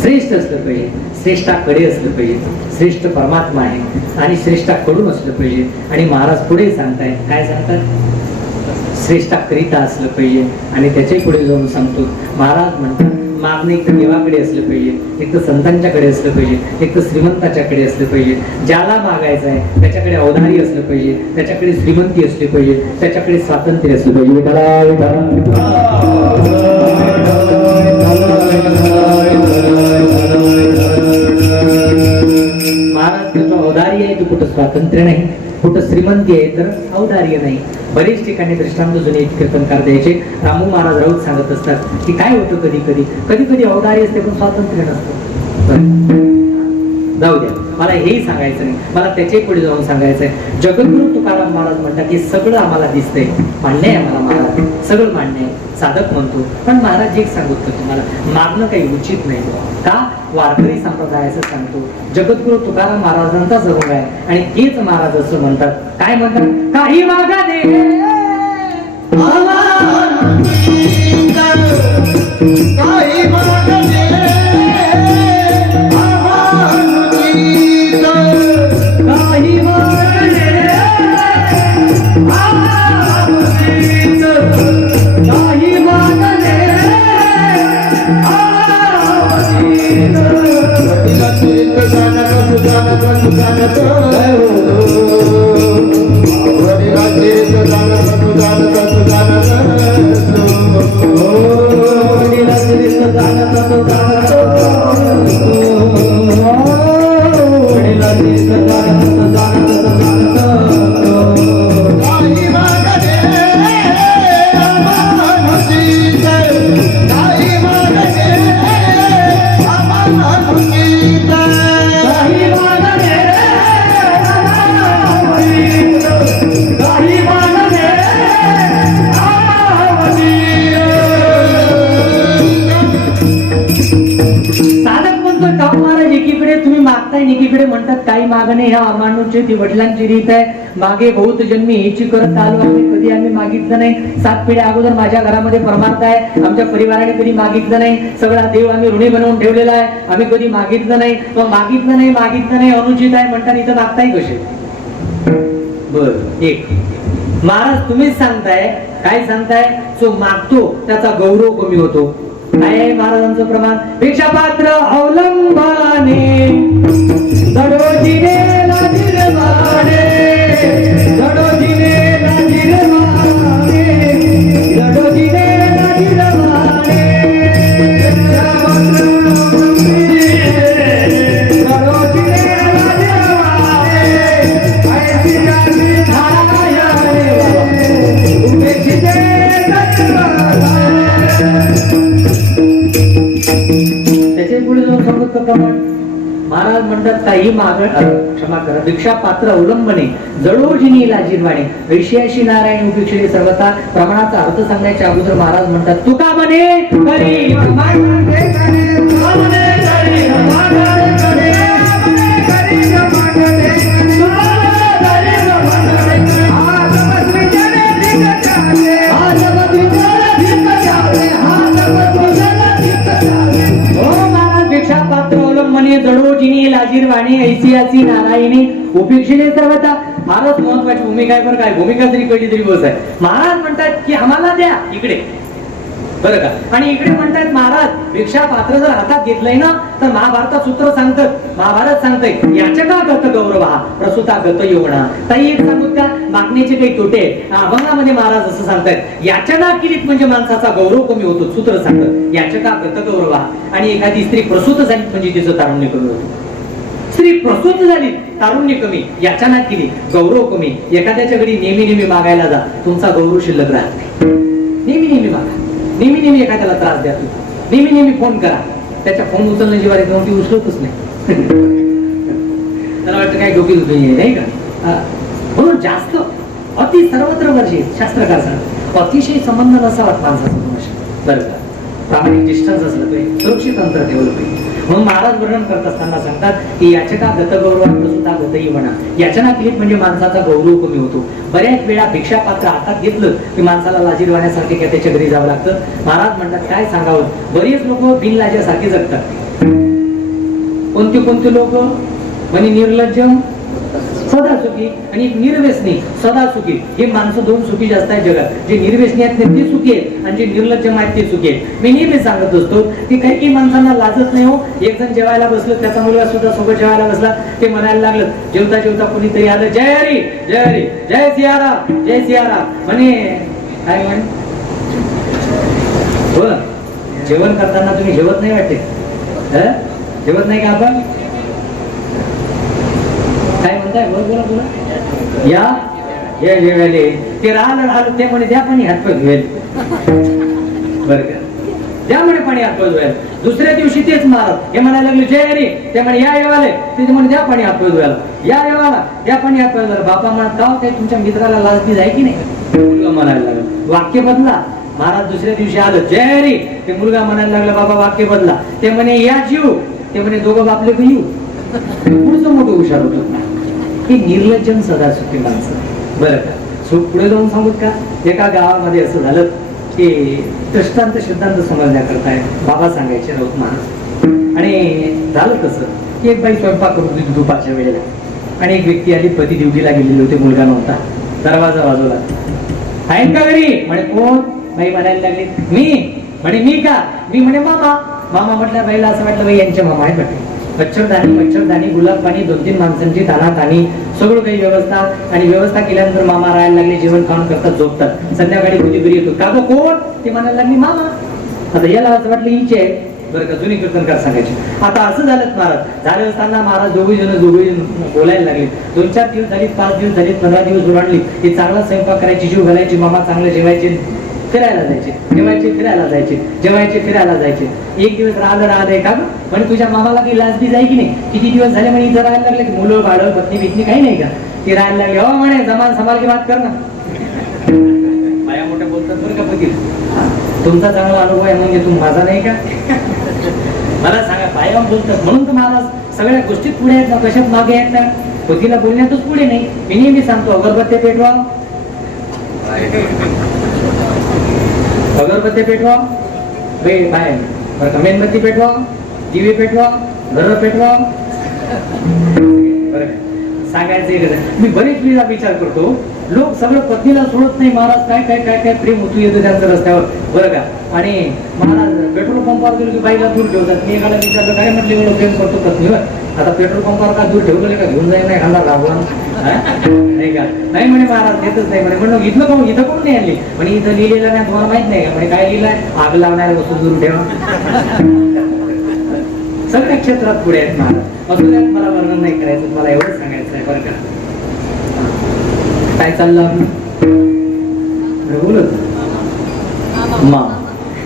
श्रेष्ठ असलं पाहिजे, श्रेष्ठाकडे असलं पाहिजे. श्रेष्ठ परमात्मा आहे आणि श्रेष्ठाकडून असलं पाहिजे. आणि महाराज पुढे सांगतायत, काय सांगतात? श्रेष्ठाकरिता असलं पाहिजे. आणि त्याच्या पुढे जाऊन सांगतो, महाराज म्हणतात, मागणं एक तर देवाकडे असलं पाहिजे, एक तर संतांच्याकडे असलं पाहिजे, एक तर श्रीमंताच्याकडे असलं पाहिजे. ज्याला मागायचं आहे त्याच्याकडे औदार्य असलं पाहिजे, त्याच्याकडे श्रीमंती असली पाहिजे, त्याच्याकडे स्वातंत्र्य असलं पाहिजे. महाराज त्याचं औदार्य आहे, तू कुठं स्वातंत्र्य नाही, कुठं श्रीमंती आहे तर औदार्य नाही. बरेच ठिकाणी दृष्टांत जुने कीर्तनकार द्यायचे. रामू महाराज राऊत सांगत असतात की काय होतं, कधी कधी औदार्य असते पण स्वातंत्र्य नसतं. जाऊ द्या, मला हेही सांगायचं नाही, मला त्याच्या पुढे जाऊन सांगायचंय. जगद्गुरु तुकाराम महाराज म्हणतात की सगळं आम्हाला दिसतंय, मान्य आहे मला महाराज, सगळं मान्य आहे, साधक म्हणतो, पण महाराज एक सांगू का तुम्हाला, मागणं काही उचित नाही. का? वारकरी संप्रदायाचं सांगतो, जगद्गुरु तुकाराम महाराजांचा जवळ आहे आणि तेच महाराज असं म्हणतात. काय म्हणतात? काही मागा दे काही मागा दे काही मागा दे म्हणतात काही मागणे ह्या अमानुषची ती वडिलांची रीत आहे. मागे बहुत जन्मी हिची करत आलो आम्ही, कधी आम्ही मागितलं नाही. 7 पिढ्या अगोदर माझ्या घरामध्ये परमार्थ आहे, आमच्या परिवाराने कधी मागितलं नाही. सगळा देव आम्ही ऋणी बनवून ठेवलेला आहे, आम्ही कधी मागितलं नाही. तो मागितलं नाही अनुचित आहे म्हणतात, इथं मागताय कसे? बर एक महाराज तुम्हीच सांगताय, काय सांगताय? जो मागतो त्याचा गौरव कमी होतो. काय आहे महाराजांचं प्रमाण? भिक्षा पात्र अवलंबाने दडोजीने लाजिरवाणे, दडोजीने लाजिरवाणे, दडोजीने लाजिरवाणे, दडोजीने लाजिरवाणे, ऐसी जाती धाया रे बाबा, उपेक्षिते त्याचे पुढे जाऊन सांगत प्रमाण महाराज म्हणतात काही क्षमा करा, भिक्षा पात्र अवलंबने जडोजिनी लाजिरवाणे, विषयाशी नारायण उपेक्षिते सर्वता. प्रमाणाचा अर्थ सांगण्याच्या अगोदर महाराज म्हणतात तुका म्हणे करी प्रमाणे करे, तुका म्हणे करी प्रमाणे करे, करी प्रमाणे अवलंबने जडोजिनी लाजिरवाणी ऐसियासी नारायणी उपेक्षिते सर्वता. फारच महत्वाची भूमिका आहे. बरं काय भूमिका जरी कळली तरी बस आहे. महाराज म्हणतात की आम्हाला द्या इकडे, बरं का? आणि इकडे म्हणतात महाराज भिक्षा पात्र जर हातात घेतलंय ना तर महाभारतात सूत्र सांगतात, महाभारत सांगतंय याच्या का गत गौरव हा प्रसूता गत येवणा. ताई एक सांगूत का मागण्याचे काही तोटे? अभंगामध्ये महाराज असं सांगतायत याचना केलीत म्हणजे माणसाचा गौरव कमी होतो. सूत्र सांगतात याच्या का गत गौरव हा. आणि एखादी स्त्री प्रसूत झाली म्हणजे तिचं तारुण्य कमी होतं. स्त्री प्रसूत झाली तारुण्य कमी, याचना केली गौरव कमी. एखाद्याच्या घरी नेहमी नेहमी मागायला जा, तुमचा गौरव शिल्लक राहत नाही. नेहमी नेहमी मागा, नेहमी नेहमी एखाद्याला त्रास द्या, नेहमी नेहमी फोन करा, त्याच्या फोन उचलण्याची जीवार येतो, ती उचलतच नाही. त्याला वाटतं काय डोकी दुखी नाही का? म्हणून जास्त अति सर्वत्र वर्षित शास्त्रकार सांगतात अतिशय संबंध नसावा माणसाचा मनुष्य, बरं का? प्रामाणिक डिस्टन्स असलं पाहिजे, सुरक्षित अंतर ठेवलं पाहिजे. म्हणून महाराज वर्णन करत असताना सांगतात की याचका गतगौरव प्रसूता गतही म्हणा. याचना केलीत म्हणजे माणसाचा गौरव कमी होतो. बऱ्याच वेळा भिक्षा पात्र हातात घेतलं की माणसाला लाजिरवाण्यासारखे काय त्याच्या घरी जावं लागतं. महाराज म्हणतात काय सांगावं, बरेच लोक बिनलाजासारखे जगतात. कोणते कोणते लोक म्हणजे निर्लज्ज सदा सुखी आणि निर्व्यसनी सदा सुखी. हे माणसं दोन सुखी जास्त आहेत जगात. जे निर्व्यसनी आहेत ते सुखी आहेत आणि जे निर्लज्ज आहेत ते सुखी आहेत. मी नेहमी सांगत असतो की काही माणसांना लाजत नाही हो. एक जण जेवायला बसलं, त्याचा मुलगा सुद्धा सोबत जेवायला बसला, ते म्हणायला लागलं जेवता जेवता कोणीतरी आलं जय हरी जय हरी जय सियाराम जय सियाराम म्हणे. काय म्हणे हो, जेवण करताना तुम्ही जेवत नाही वाटते? जेवत नाही का आपण? काय म्हणताय? बोला बोला. या हे जेवायले ते राहिलं ते म्हणे द्या पाणी हातपाय धुवेल, बरं का? द्या म्हणे पाणी हातपाय धुवेल. दुसऱ्या दिवशी तेच महाराज हे म्हणायला लागले जय हरी, ते म्हणे या येवाले, ते म्हणे द्या पाणी हातपाय धुवायला, या येवाला द्या पाणी हातपाय धुवायला. बापा म्हणत का ते तुमच्या मित्राला लाजबीज आहे की नाही? मुलगा म्हणायला लागला वाक्य बदला. महाराज दुसऱ्या दिवशी आलं जय हरी, ते मुलगा म्हणायला लागला बाबा वाक्य बदला. ते म्हणे या जीव, ते म्हणे दोघं बापले तर येऊ. पुढचं मोठं हुशार होतं. ही निर्लज्जन सदा सुखी माणसं, बरं का? पुढे जाऊन सांगूत का? एका गावामध्ये असं झालं की दृष्टांत सिद्धांत समजण्याकरता बाबा सांगायचे राऊत महाराज. आणि झालं कसं, एक बाई स्वयंपाक करून होती दुपारच्या वेळेला आणि एक व्यक्ती आली, पती ड्युटीला गेलेले होते, मुलगा नव्हता. दरवाजा वाजवला, आहे का घरी? म्हणे कोण? बाई म्हणायला लागली मी. म्हणे मी का? मी. म्हणे मामा. मामा म्हटलं बाईला असं वाटलं बाई यांचे मामा आहे म्हटलं. मच्छरदाणी गुलाब पाणी 2-3 माणसांची तानातानी सगळं काही व्यवस्था. आणि व्यवस्था केल्यानंतर मामा राहायला लागले, जेवण खाऊन करतात, झोपतात. संध्याकाळी कधी घरी येतो, का गं कोण? ते म्हणायला लागली मामा. आता याला असं वाटलं हिचे आहे, बरं का? जुनी कीर्तनकार सांगायचे. आता असं झालं महाराज, झालं असताना महाराज दोघी जण बोलायला लागले. 2-4 दिवस झाले, 5 दिवस झाले, 15 दिवस ओलांडले. हे चांगला स्वयंपाक करायची, जीव घालायची, मामा चांगले जेवायचे, फिरायला जायचे, जेवायचे, फिरायला जायचे, जेवायचे, फिरायला जायचे. एक दिवस राहिलं का म्हणजे तुझ्या मामाला काही लाजबीज आहे की नाही? किती दिवस झाले म्हणे इथं राहायला लागले, मुलं बाळ पत्नी बित्नी काही नाही का? ते राहायला लागले. हो म्हणे जमान संभाल की बात कर ना. माया मोठ्या बोलतात बरं का फकीर. तुमचा चांगला अनुभव आहे म्हणजे तू माझा नाही का? मला सांगा बाया बोलतात म्हणून तर महाराज सगळ्या गोष्टीत पुढे आहेत ना, कशात मागे आहेत ना, पतीला बोलण्यातच पुढे नाही. मी नेहमी सांगतो अगरबत्त्या पेटवा, अगरबत्त्या पेटवा, बाहेर बरं का, मेणबत्ती पेटवा, दिवे पेटवा, घर पेटवा. बरं सांगायचं एकच आहे, मी बरेच वेळा विचार करतो, लोक सगळं पत्नीला सोडत नाही. महाराज काय काय काय काय प्रेम होतो येतं त्यांचं रस्त्यावर, बरं का. आणि महाराज पेट्रोल पंपावर गेलो की बाईला दूर ठेवतात. मी एकाला विचारलं काय म्हटलं एवढं प्रेम करतो पत्नीवर, आता पेट्रोल पंपावर का दूर ठेवलं का, घेऊन जाईल नाही खाल्ला राबवा नाही का. नाही म्हणे महाराज देतच नाही म्हणे. म्हणून इथलं कोण, इथं कोण नाही आणली म्हणे, इथं लिहिलेलं नाही तुम्हाला माहित नाही का म्हणे. काय लिहिलंय, आग लावणाऱ्या वस्तू दूर ठेवा. सगळ्या क्षेत्रात पुढे आहेत महाराज. असं मला वर्णन नाही करायचं, मला एवढं सांगायचं आहे बरं का. काय चाललं बोलत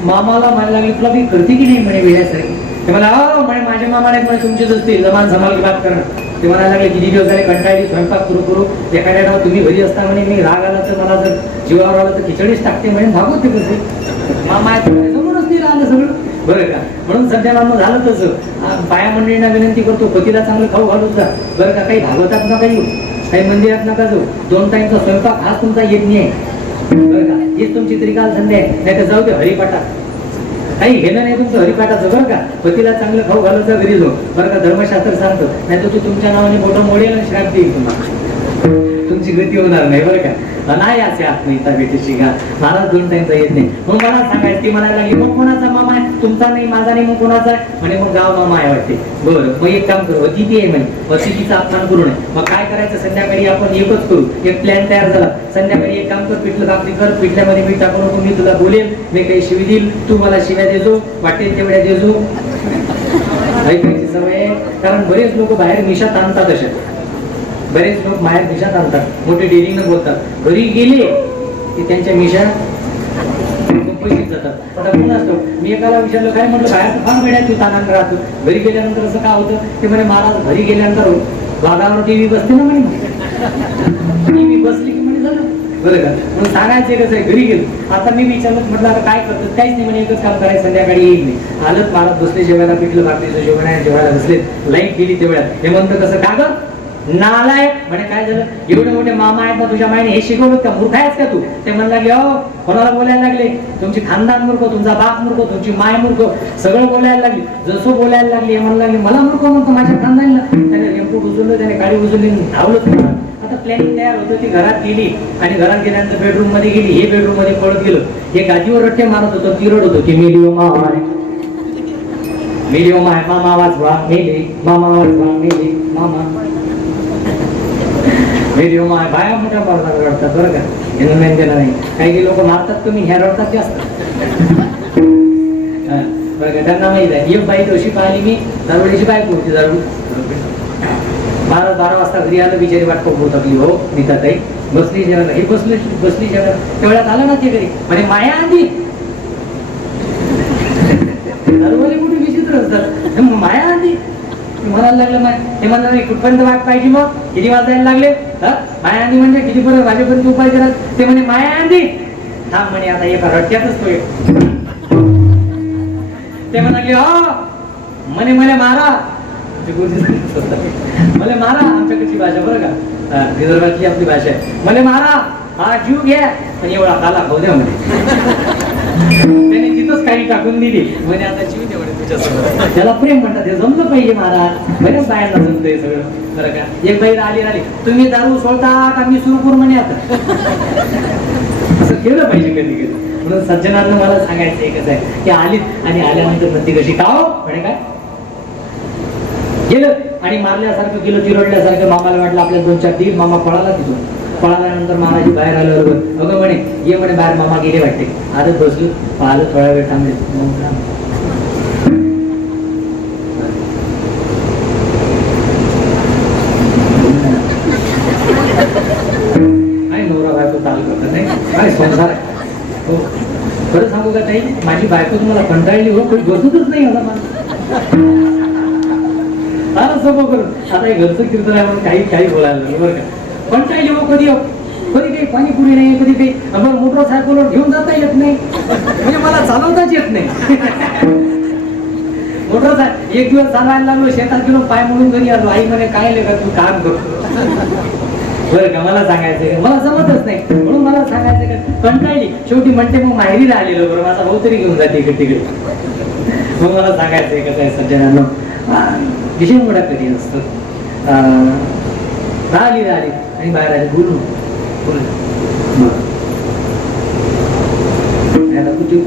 मामाला म्हणायला लागली तुला मी करते की नाही म्हणे वेळासाठी. ते मला हो म्हणे माझ्या मामाने म्हणे तुमचेच असतील जमान समाल की बात करणं. ते म्हणायला लागले किती दिवस झाले कंटाळली स्वयंपाक करू करू. एखाद्या डाव तुम्ही घरी असता म्हणे मी राग आला तर मला जर जीवावर आलं तर खिचडीच टाकते म्हणे. भागवत ते कसं मामा आहे समोरच नाही राहिलं सगळं बरं का. म्हणून सध्या मामा झालं तसं. बाया मंडळींना विनंती करतो पतीला चांगलं खाऊ घालून जा बरं का. काही भागवतात नका येऊ, काही मंदिरात नका जाऊ. 2 टाइमचा स्वयंपाक हाच तुमचा येत नाही बरं का. हीच तुमची त्रिकाल संध्या आहे. नाही तर जाऊ दे हरिपाठा, काही घेणं नाही तुमचं हरिपाठाचं बरं का. पतीला चांगलं खाऊ घालूचा घरी जाऊ बरं का. धर्मशास्त्र सांगतो, नाही तर तू तुमच्या नावाने मोठं मोडेल आणि श्राप देईल तुम्हाला, तुमची गती होणार नाही बरं का. नाही असे आत्मीयता भेटीची का महाराज 2 टाइमचा येत नाही. मग मला सांगायचं ती म्हणायला लागली मग कोणाचा मामा आहे, तुमचा नाही माझा नाही मग कोणाचा आहे म्हणे. मग गाव मामा आहे वाटते. बरं मग एक काम करू, अतिथी आहे म्हणे, अतिथीचा अपमान करू नये. मग काय करायचं, संध्याकाळी आपण एकच करू. एक प्लॅन तयार झाला. संध्याकाळी एक काम कर, पिठलं कापडी कर, पिठल्यामध्ये मीठ टाकू नको, मी तुला बोलेल, मी काही शिवी देईल, तू मला शिव्या देजो, वाटेल तेवढ्या देजो. ऐकायची सवय आहे. कारण बरेच लोक बाहेर मिशात आणतात अशा, बरेच लोक बाहेर मिशात आणतात, मोठे डेअरिंगनं बोलतात. घरी गेले की त्यांच्या मिशा पैसे जातात. आता कोण असतो, मी एकाला विचारलं काय म्हटलं बाहेर फार मिळायचं तू तानांत राहतो, घरी गेल्यानंतर असं का होतं. ते म्हणे महाराज घरी गेल्यानंतर वाघावर टीव्ही बसते ना म्हणे, टीव्ही बसली की म्हणे झालं बरं का. म्हणून सांगायचं कसं आहे, घरी गेलो आता मी विचारलं म्हटलं आता काय करतो, काहीच नाही म्हणे, एकच काम करायचं संध्याकाळी येईल नाही. आलंच महाराज बसले जेवायला, पिठलं भाकरीचं जेवायला बसले, लाईट गेली तेवढ्यात. हे म्हणतं कसं का गं नालायक म्हणे. काय झालं, एवढे मोठे मामा आहेत ना तुझ्या मायने हे शिकवलं का, मूर्ख आहेस का तू. ते म्हणू लागले हो कोणाला बोलायला लागले, तुमची खानदान मूर्ख, तुमचा बाप मूर्ख, तुमची माय मूर्ख, सगळं बोलायला लागली. जसं बोलायला लागली हे म्हणू लागले मला मूर्ख म्हणतो माझ्या खानदानला. त्याने रेमपूट उचललं, त्याने गाडी उचलली, धावलं. आता प्लॅनिंग तयार होतं, ती घरात गेली आणि घरात गेल्यानंतर बेडरूम मध्ये गेली. हे बेडरूम मध्ये पळत गेलो, हे गादीवर रट्टे मारत होतो, ती रडत होतो की मेली माय, मेली माय, मामा वाचवा मेली, मामा वाचवा मेली, मामा व्हिडिओ बाया मोठ्या पडतात रडतात बरं का. हे मेन देणं नाही. काही लोक मारतात तुम्ही, ह्या रडतात जास्त बरं का. त्यांना माहित आहे. एक बाई तशी पाहिली मी, दारुड्याची बायको होती, दारू 12 वाजता घरी आलं, बिचारी वाट बघू टाकली हो नीता ताई. बसली जेवायला, हे बसली जेवायला. तेवढ्यात आलं ना ते घरी म्हणे माया आधी. दारूवाले कुठे विचित्र असतात, माया आधी म्हणायला लागलं. हे म्हणलं नाही कुठपर्यंत वाट पाहिजे, मग किती वाजायला लागले, माया आधी म्हणजे किती पर्यंत वाजेपर्यंत उपाय करा. ते म्हणे माया आधी थांब म्हणे, आता एका रट्ट्यातच तो ते म्हणाले हो म्हणे मला मारा, मला मारा. आमच्याकडची भाषा बरं का, विदर्भातली आपली भाषा आहे. मला मारा, हा जीव घ्या आणि एवढा काला खाऊ द्या म्हणे. त्याने तिथंच काही टाकून दिली म्हणजे आता जीव तेवढे तुझ्यासोबत. त्याला प्रेम म्हणतात, हे जमलं पाहिजे महाराज. बरेच बायांना जमतंय सगळं बरं का. एक बाई राहिली तुम्ही दारू सोडता का मी सुरू करू म्हणे. आता असं केलं पाहिजे कधी कधी. म्हणून सज्जनांना मला सांगायचं एकच आहे की आलीत आणि आल्यानंतर प्रत्येक कशी का हो म्हणे काय गेलं आणि मारल्यासारखं गेलं, चिरडल्यासारखं. मामाला वाटलं आपल्या 2-4 दिवस मामा पळाला तिथून. पळाल्यानंतर मामाची बाहेर आलं बरोबर. अगं म्हणे ये म्हणे बाहेर, मामा गेले वाटते. आजच बसलो, पाहिलं थोडा वेळ थांबले. काय नवरा बायको चालू करतात नाही, काय संसार आहे हो. खरं सांगू का ताई, माझी बायको तुम्हाला कंटाळली हो, कोणी बसतच नाही आता मला. करून आता हे घरचं कीर्तन आहे म्हणून काही बोलायला लागलं बरं का. पण काही लोक कधी काही पाणीपुरी नाही, कधी काही मोटरसायकलवर घेऊन जाता येत नाही, म्हणजे मला चालवताच येत नाही. मोटर एक दिवस चालवायला लागलो, शेतात गेलो, पाय म्हणून घरी आलो. आई म्हणे काय लेका तू काम करतो. बरं का, मला सांगायचं मला जमतच नाही, म्हणून मला सांगायचं का कंटाळली. शेवटी म्हणते मग माहेरी राहिलेलो, बरं माझा भाऊ तरी घेऊन जाते इकडे तिकडे. मग मला सांगायचंय कसं आहे सज्जनांनो, विषय मोठा कधी असतो. राहिली आणि बाहेर आली, बोलू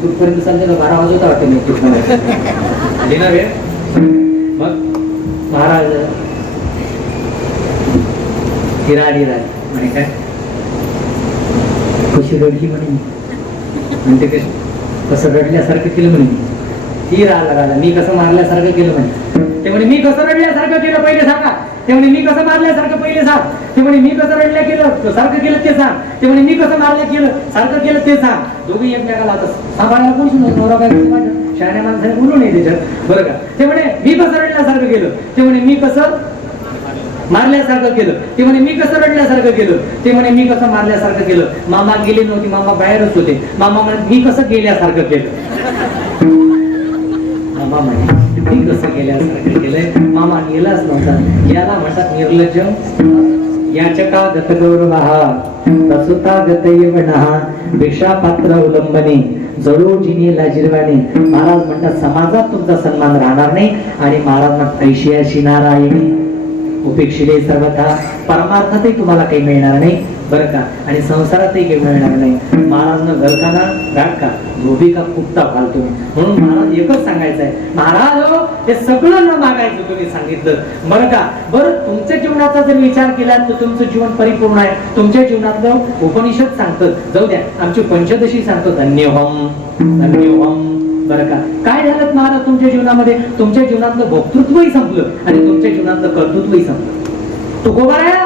कुठपर्यंत चालते ना, 12 वाजता वाटते मी आली ना वेळ. मग महाराज ती राहिली म्हणे काय कशी रडली म्हणे, म्हणते कसं रडल्यासारखं केलं म्हणे. ती राहिला मी कसं मारल्यासारखं केलं म्हणे. ते म्हणे मी कसं रडल्यासारखं केलं पहिले सांगा. ते म्हणे मी कसं मारल्यासारखं पहिले सांग. ते म्हणे मी कसं रडल्या केलं सारखं केलं ते सांग. ते म्हणे मी कसं मारल्या केलं सारखं केलं ते सांग. दोघी एकमेकाला आता सांभाळायला कोण नवरा काय माझ्या शहाण्या माणसाने बोलू नये त्याच्यात, बरं का. ते म्हणे मी कसं रडल्यासारखं केलं. ते म्हणे मी कसं मारल्यासारखं केलं. ते म्हणे मी कसं रडल्यासारखं केलं. ते म्हणे मी कसं मारल्यासारखं केलं. मामा गेले नव्हते, मामा बाहेरच होते. मामा म्हणे मी कसं गेल्यासारखं केलं. मामा म्हणे मी कसं गेल्यासारखं केलंय. मामा गेलाच नव्हता. याला म्हणतात निर्लज्ज. याचका गतगौरवः तसुता गतयवनः भिक्षा पात्र उलंबने जळू जिनी लाजिरवाणे. महाराज म्हणतात समाजात तुमचा सन्मान राहणार नाही आणि महाराजांना पैशाची नारायणी उपेक्षिले सर्वथा. परमार्थातही तुम्हाला काही मिळणार नाही, बरं का, आणि संसारातही काही मिळणार नाही. महाराजनं घरकाना गाठका धोबी का कुत्ता घालतो. म्हणून महाराज एकच सांगायचं आहे, महाराज हो हे सगळं न मागायचं तुम्ही सांगितलं, बरं का. बरं तुमच्या जीवनाचा जर विचार केला तर तुमचं जीवन परिपूर्ण आहे. तुमच्या जीवनातलं उपनिषद सांगतं, जाऊ द्या आमची पंचदशी सांगतो धन्यहम धन्यहम, बरं का. काय झालं महाराज तुमच्या जीवनामध्ये, तुमच्या जीवनातलं भोक्तृत्वही संपलं आणि तुमच्या जीवनातलं कर्तृत्वही संपलं. तुकोबाराया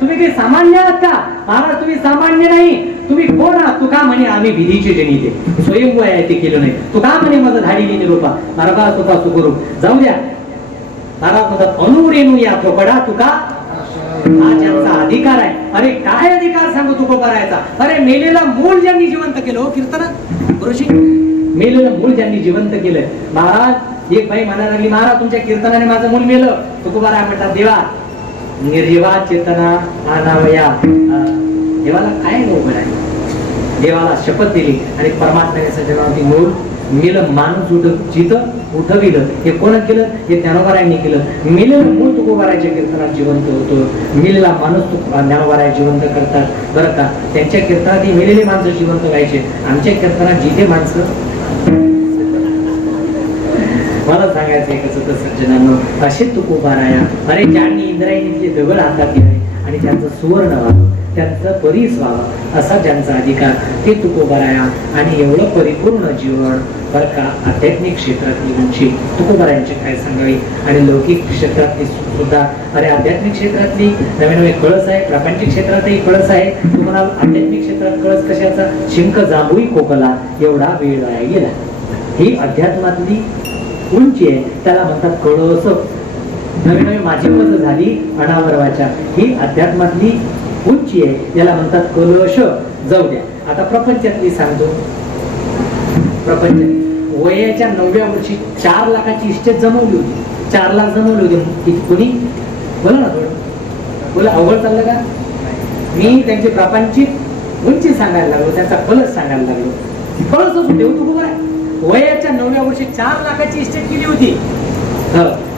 तुम्ही काही सामान्य आहात का महाराज? तुम्ही सामान्य नाही. तुम्ही कोण आहात? तू का म्हणे आम्ही विधीचे जनिते स्वयंभू आहे ते केलं नाही. तू का म्हणे माझं धाडी निरोपा महाराबा स्वतः सुकरू. जाऊ द्या महाराज म्हणतात अनुरेणू या थोपडा तुका हा ज्यांचा अधिकार आहे. अरे काय अधिकार सांगू तुकोबारायाचा. अरे मेलेला मूल ज्यांनी जिवंत केलं हो कीर्तना गुरुजी, मेलेलं मूल ज्यांनी जिवंत केलं. महाराज एक बाई म्हणायला लागली महाराज तुमच्या कीर्तनाने माझं मूल मेलं. तुकोबाराय म्हणतात देवा निर्जीवा चेतना आनावया. देवाला काय लोक आहे. देवाला शपथ दिली आणि परमात्म्याने सज्जनावरती मूल मेलं माणूस जिथं उठविलं. हे कोण केलं? हे ज्ञानोबारायांनी केलं. मेलेलं मूल तुकोबारायच्या कीर्तनात जिवंत होतं. मेलेला माणूस ज्ञानोबाराय जिवंत करतात, बरं का. त्यांच्या कीर्तनात मेलेले माणसं जिवंत व्हायचे. आमच्या कीर्तनात जिथे माणसं, मला सांगायचं एकच होतं सज्जनांनो, असे तुकोबाराया. अरे ज्यांनी इंद्रायणीतले दगड हातात घ्यावे आणि त्यांचं सुवर्ण व्हावं, त्यांचं परीस व्हावं असा ज्यांचा अधिकार ते तुकोबाराया. आणि एवढं परिपूर्ण जीवन, बरं का. आध्यात्मिक क्षेत्रातली उंची तुकोबारायांची काय सांगावी आणि लौकिक क्षेत्रातली सुद्धा. अरे आध्यात्मिक क्षेत्रातली नवे नवे कळस आहे, प्रापंचिक क्षेत्रातही कळस आहे. तुम्हाला आध्यात्मिक क्षेत्रात कळस कशाचा? शिंक जांभूई कोकला एवढा वेळ वाया गेला. ही अध्यात्मातली उंची आहे, त्याला म्हणतात कळस. नवी नवी माझी पद झाली अनावरवाच्या, ही अध्यात्मातली उंची आहे, याला म्हणतात कलश. जाऊ द्या आता प्रपंचातली सांगतो. प्रपंच वयाच्या 9व्या वर्षी 4 लाखाची इस्टेट जमवली होती. 4 लाख जमवली होती. कोणी बोला ना थोडं बोला. अवघड चाललं का? मी त्यांची प्रापंचिक उंची सांगायला लागलो, त्यांचा कलश सांगायला लागलो. कळस होतो देऊ तू काय. वयाच्या 9व्या वर्षी 4 लाखाची इस्टेट केली होती.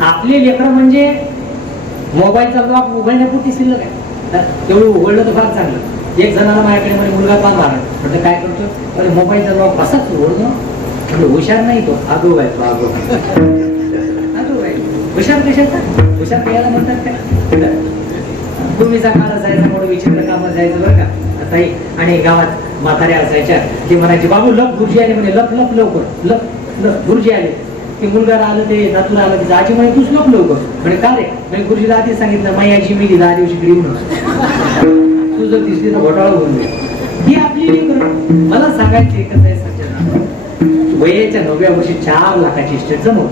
आपले लेकरं म्हणजे मोबाईलचा लॉक उघडण्यापुरती शिल्लक आहे. तेवढं उघडलं तर फार चांगलं. एक जणाला माझ्याकडे म्हणजे मुलगा पान मारला. म्हटलं काय करतो? अरे मोबाईलचा लॉक असाच उघडतो. म्हटलं हुशार नाही तो, आगो आहे तो, आगो आहे. हुशार कशाचा? हुशार प्यायला म्हणतात काय? पूर्वीचा काळ असायचा म्हणून विचित्र कामात जायचं, बरं का. ताई आणि गावात म्हाताऱ्या असायच्या, ते म्हणायचे बाबू लप गुरुजी आले म्हणे. लप लप लवकर लप लप गुरुजी आले. ते मुलगा आलं, ते नातूला आलं, तिचं आजी म्हणे तूच लप लवकर. म्हणे का रे? म्हणजे गुरुजीला आधीच सांगितलं माझी आजी मेली 10 दिवशी इकडे येऊन तू जर दिसली तर घोटाळा होऊन दे. ही आपली लेकरं. मला सांगायचं एकच आहे सज्जन, वयाच्या 9व्या वर्षी 4 लाखाची इस्टेट जमव.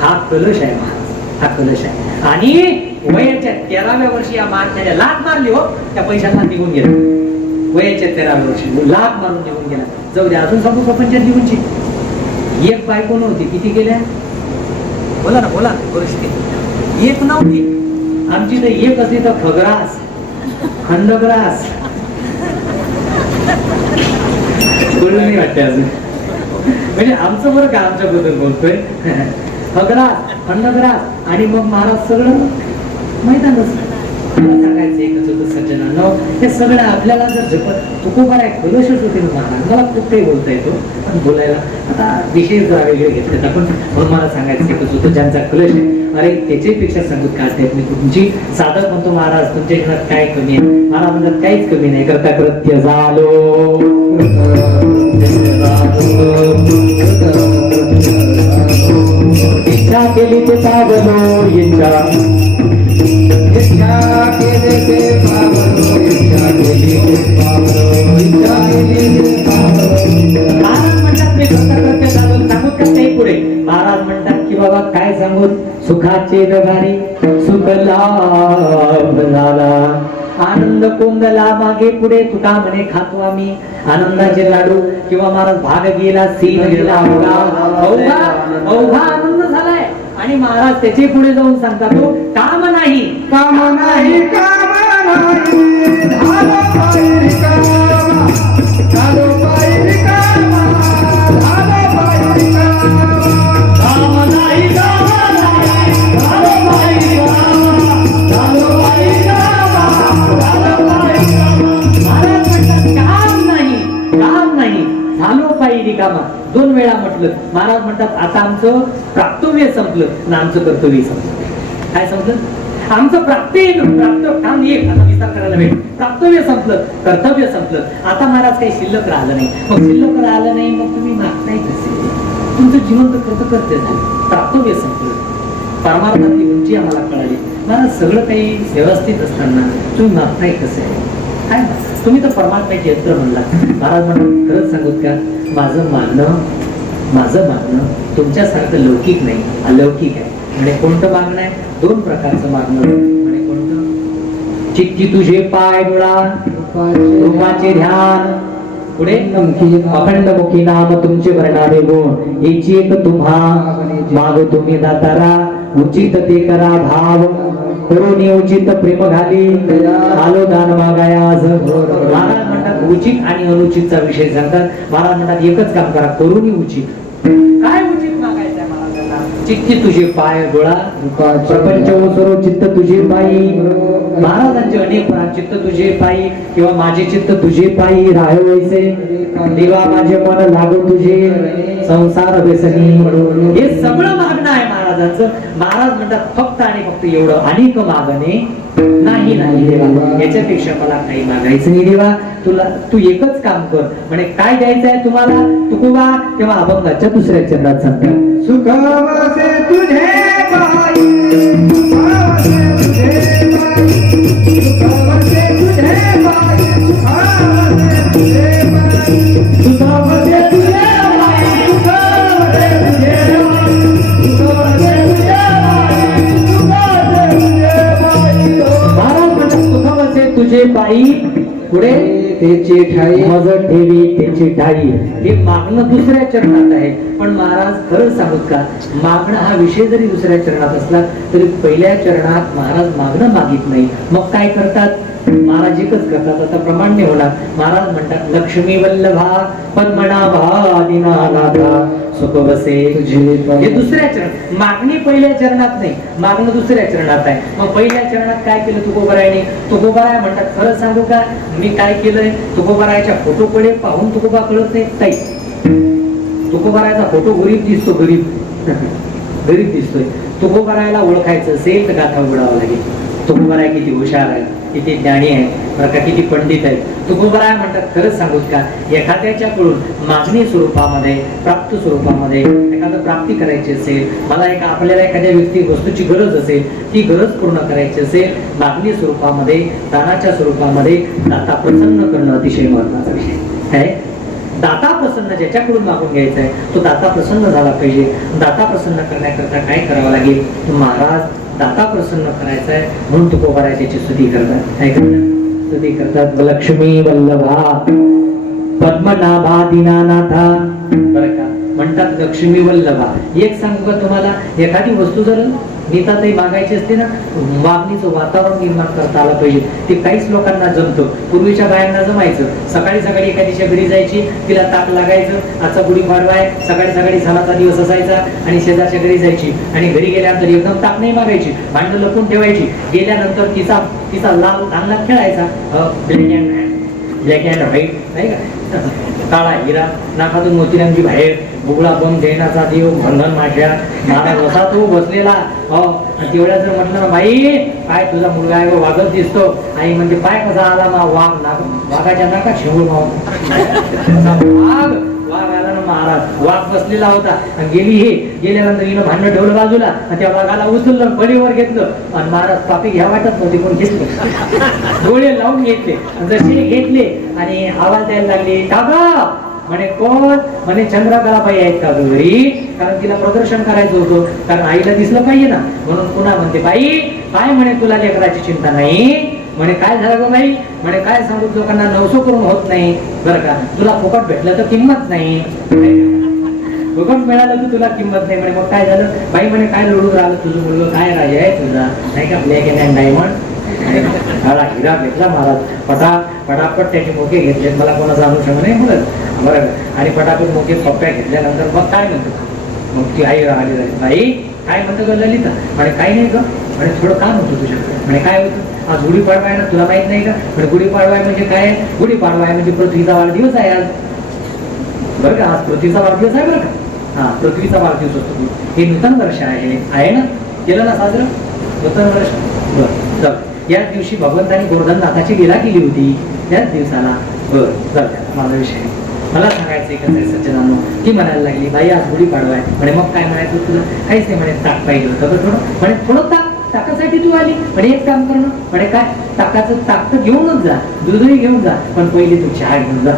हा कलश आहे महाराज, हा कलश आहे. आणि वयाच्या 13व्या वर्षी या माणसाने लाख मारली हो, त्या पैशांना निघून गेला. वयाच्या 13व्या वर्षी लाख मारून निघून गेला. जाऊ द्या अजून सांगू प्रपंचात निघूनची. एक बायको नव्हती, किती गेल्या? बोला ना गोष्टी एक नव्हती आमची, तर एक असली तर खग्रास खंडग्रास बोललं नाही वाटते अजून. म्हणजे आमचं बरं का आमच्याबद्दल बोलतोय. खग्रास खंडग्रास आणि मग महाराज सगळं मैदानच. सांगायचं एकच होतं सज्जनांनो, हे सगळं आपल्याला जर झेपत तुकोबारा एक कलशच होते ना महाराज. मला खूप काही बोलता येतो पण बोलायला आता विषय जरा वेगळे घेतलेत आपण. म्हणून मला सांगायचं एकच होतं, ज्यांचा कलश आहे अरे त्याच्यापेक्षा सांगत का असते मी तुमची साधक म्हणतो महाराज तुमच्या घरात काय कमी आहे. महाराज म्हणतात काहीच कमी नाही. करता कृत्य झालो इच्छा केली ते पावलो इच्छा केले ते पावलो, इच्छा केली ते पावलो, इच्छा केली ते पावलो. महाराज म्हणतात मी कृत्य झालो. सांगूत का काही पुढे महाराज म्हणतात की बाबा काय सांगूत, सुखाचे गगारी सुख लाभ झाला, आनंद कोंदला मागे पुढे तुका म्हणे खातो आम्ही आनंदाचे लाडू. किंवा महाराज भाग गेला सीन गेला अवघा आनंद झालाय. आणि महाराज त्याचे पुढे जाऊन सांगतात तो काम नाही काम नाही, काम नाही, झालो पायी रिकामा, झालो पायी रिकामा, झालो पायी रिकामा. काम नाही झालो पायी रिकामा, झालो पायी रिकामा, झालो पायी रिकामा. महाराज म्हणतात काम नाही झालो पायी रिकामा. 2 वेळा म्हटलं. महाराज म्हणतात आता आमचं प्राप्तव्य संपलं ना आमचं कर्तव्य संपलं. काय संपलं? आमचं प्राप्तव्य काम एक आता विस्तार करायला भेट. प्राप्तव्य संपलं, कर्तव्य संपलं. आता महाराज काही शिल्लक राहिलं नाही. मग शिल्लक राहिलं नाही मग तुम्ही मागताय कसे? तुमचं जीवन तर कर्तव्य झालं, प्राप्तव्य संपलं. परमार्थातली उंची आम्हाला कळाली. महाराज सगळं काही व्यवस्थित असताना तुम्ही मागताय कसे? काय तुम्ही तर परमात्म्याचे यंत्र म्हणला. महाराज म्हणतात खरंच सांगूत का माझं मागणं तुमच्यासारखं लौकिक नाही, अलौकिक आहे. म्हणजे कोणतं मागणं आहे? 2 प्रकारचं मागणं. म्हणजे कोणतं? चित्ती तुझे पाय डोळा रूपाचे ध्यान पुढे अखंड मुखी नाम तुमचे भरणारे गुण याची एक तुम्हा माग तुम्ही दातारा उचित ते करा भाव करून उचित प्रेम घाली आलो दान मागाया आज. महाराज म्हणतात उचित आणि अनुचितचा विषय सांगतात. महाराज म्हणतात एकच काम करा करून उचित. काय उचित मागायचं महाराजांना? चित्ती तुझे पाय डोळा प्रपंच ओसरो चित्त तुझे पायी. महाराजांचे अनेक पुराण चित्त तुझे पायी किंवा माझे चित्त तुझे पायी राह वैसे देवा माझे मन लागो तुझे संसार व्यसनी. हे सगळं मागणं आहे महाराजांचं. महाराज म्हणतात फक्त आणि फक्त एवढं, अनेक मागणे नाही देवा, याच्यापेक्षा मला काही मागायचं नाही देवा. तू एकच काम कर. म्हणे काय द्यायचं आहे तुम्हाला? तुकोबा तेव्हा अभंगाच्या 2ऱ्या चरणात सांगतात सुख वसे तुझे पायी, सुख वसे तुझे पायी, सुख वसे तुझे पायी, सुख वसे तुझे पायी, सुख वसे तुझे पायी, सुख वसे तुझे पायी, सुख वसे तुझे पायी, सुख वसे तुझे पायी. महाराज म्हणतात सुख वसे तुझे पायी पुढे त्याची ठाई मज ठेवी त्याची ठाई. हे मागणं 2ऱ्या चरणात आहे. पण महाराज खरंच सांगत का मागणं हा विषय जरी 2ऱ्या चरणात असला तरी पहिल्या चरणात महाराज मागणं मागित नाही. मग काय करतात? महाराज एकच करतात. आता प्रमाण्य होणार. महाराज म्हणतात लक्ष्मी वल्लभा पद्मनाभा दीनानाथा सुख वसे तुझे. हे 2ऱ्या चरणात. मागणी पहिल्या चरणात नाही, मागणं 2ऱ्या चरणात आहे. मग पहिल्या चरणात काय केलं तुकोबारायने? तुकोबाराय म्हणतात खरं सांगू का मी काय केलंय? तुकोबारायच्या फोटोकडे पाहून तुकोबा कळत नाही ताई. तुकोबारायचा फोटो गरीब दिसतो, गरीब दिसतोय. तुकोबारायला ओळखायचं असेल तर गाथा उघडावं लागेल. तुकोबाराय किती हुशार आहे, किती ज्ञानी आहे बरं का, किती पंडित आहे. तुकोबाराय म्हणतात खरंच सांगूत का एखाद्याच्याकडून मागणी स्वरूपामध्ये प्राप्त स्वरूपामध्ये एखादं प्राप्ती करायची असेल, मला आपल्याला एखाद्या व्यक्ती वस्तूची गरज असेल, ती गरज पूर्ण करायची असेल मागणी स्वरूपामध्ये दानाच्या स्वरूपामध्ये दाता प्रसन्न करणं अतिशय महत्वाचा विषय आहे. दाता प्रसन्न ज्याच्याकडून मागून घ्यायचा आहे तो दाता प्रसन्न झाला पाहिजे. दाता प्रसन्न करण्याकरता काय करावं लागेल? महाराज दाता प्रसन्न करायचा आहे म्हणून तुकोबारायची स्तुती करतात. काय करतात? स्तुती करतात लक्ष्मी वल्लभा पद्मनाभा दीनानाथा. बरं का म्हणतात लक्ष्मी वल्लभा. एक सांगू का तुम्हाला, एखादी वस्तू जर नीताताई मागायची असते ना, मागणीचं वातावरण निर्माण करता आलं पाहिजे. ते काहीच लोकांना जमतं. पूर्वीच्या बायांना जमायचं. सकाळी सकाळी एखादीच्या घरी जायची, तिला ताक लागायचं, आजचा गुढीपाडवा आहे, सकाळी सकाळी सणाचा दिवस असायचा, आणि शेजारच्या घरी जायची आणि घरी गेल्यानंतर एकदम ताक नाही मागायची, भांडं लपून ठेवायची. गेल्यानंतर तिचा लाल चांगला खेळायचा, ब्लॅक अँड व्हाईट नाही का, काळा हिरा, नाकातून मोतीरांची बाहेर, बुगळा बम जैनाचा देव बंधन माझ्या मला बसा तू बसलेला. तेवढ्या जर म्हटलं ना, बाई काय तुझा मुलगा आहे वागत दिसतो, आई म्हणजे पाय कसा आला ना, वाघाच्या नाका शिवून वाघ आला ना महाराज, वाघ बसलेला होता. गेल्यानंतर हिनं भांडण ठेवलं बाजूला, आणि त्या वाघाला उचललं, बळीवर घेतलं, आणि महाराज पापी घ्या वाटत नव्हते पण घेतले, डोळे लावून घेतले. जसे घेतले आणि आवाज द्यायला लागले, काका म्हणे कोण, म्हणे चंद्रकलाबाई आहेत का घरी, कारण तिला प्रदर्शन करायचं होतं, कारण आईला दिसलं पाहिजे ना, म्हणून पुन्हा म्हणते, बाई काय म्हणे तुला लेकराची चिंता नाही, म्हणे काय झालं ग बाई, म्हणे काय सांगू लोकांना नवसो करून होत नाही बरं का, तुला फुकट भेटलं तर किंमत नाही, फुकट मिळालं तर तुला किंमत नाही. म्हणे मग काय झालं बाई, म्हणे काय लढून राहिलं तुझं मुलगा, काय राजा आहे तुझा नाही का, ब्लॅक अँड डायमंड हिरा घेतला महाराज, पटापट त्याचे मोके घेतले, मला कोणाचा अनुषंग नाही बोलत बरं. आणि पटापट मोके पप्प्या घेतल्यानंतर मग काय म्हणतो, मग ती आई राहिली बाई काय म्हणतो ग ललिता, म्हणे काही नाही ग, म्हणे थोडं काम होतं तुझ्याकडे, म्हणे काय होतं, आज गुढीपाडवा आहे ना तुला माहित नाही का, म्हणे गुढीपाडवा आहे म्हणजे काय, गुढीपाडवा आहे म्हणजे पृथ्वीचा वाढदिवस आहे आज बरं का, आज पृथ्वीचा वाढदिवस आहे बरं का, हा पृथ्वीचा वाढदिवस असतो, हे नूतन वर्ष आहे ना, केलं ना साजरं नूतन वर्ष. बरं याच दिवशी भगवंतानी गोवर्धननाथाची लीला केली होती, त्याच दिवसाला. बरं माझा विषय मला सांगायचं कसं आहे सच्चिदानंद, ती म्हणायला लागली बाई आज गुढीपाडवा आहे, म्हणे मग काय म्हणायचं तुला, काहीच नाही म्हणे, ताक पाहिजे होतं थोडं, म्हणे थोडं ताकासाठी तू आली, म्हणे एक काम करणं, म्हणे काय ताकाचं ताक तर घेऊनच जा, दूधही घेऊन जा, पण पहिले तू चहा घेऊन जा.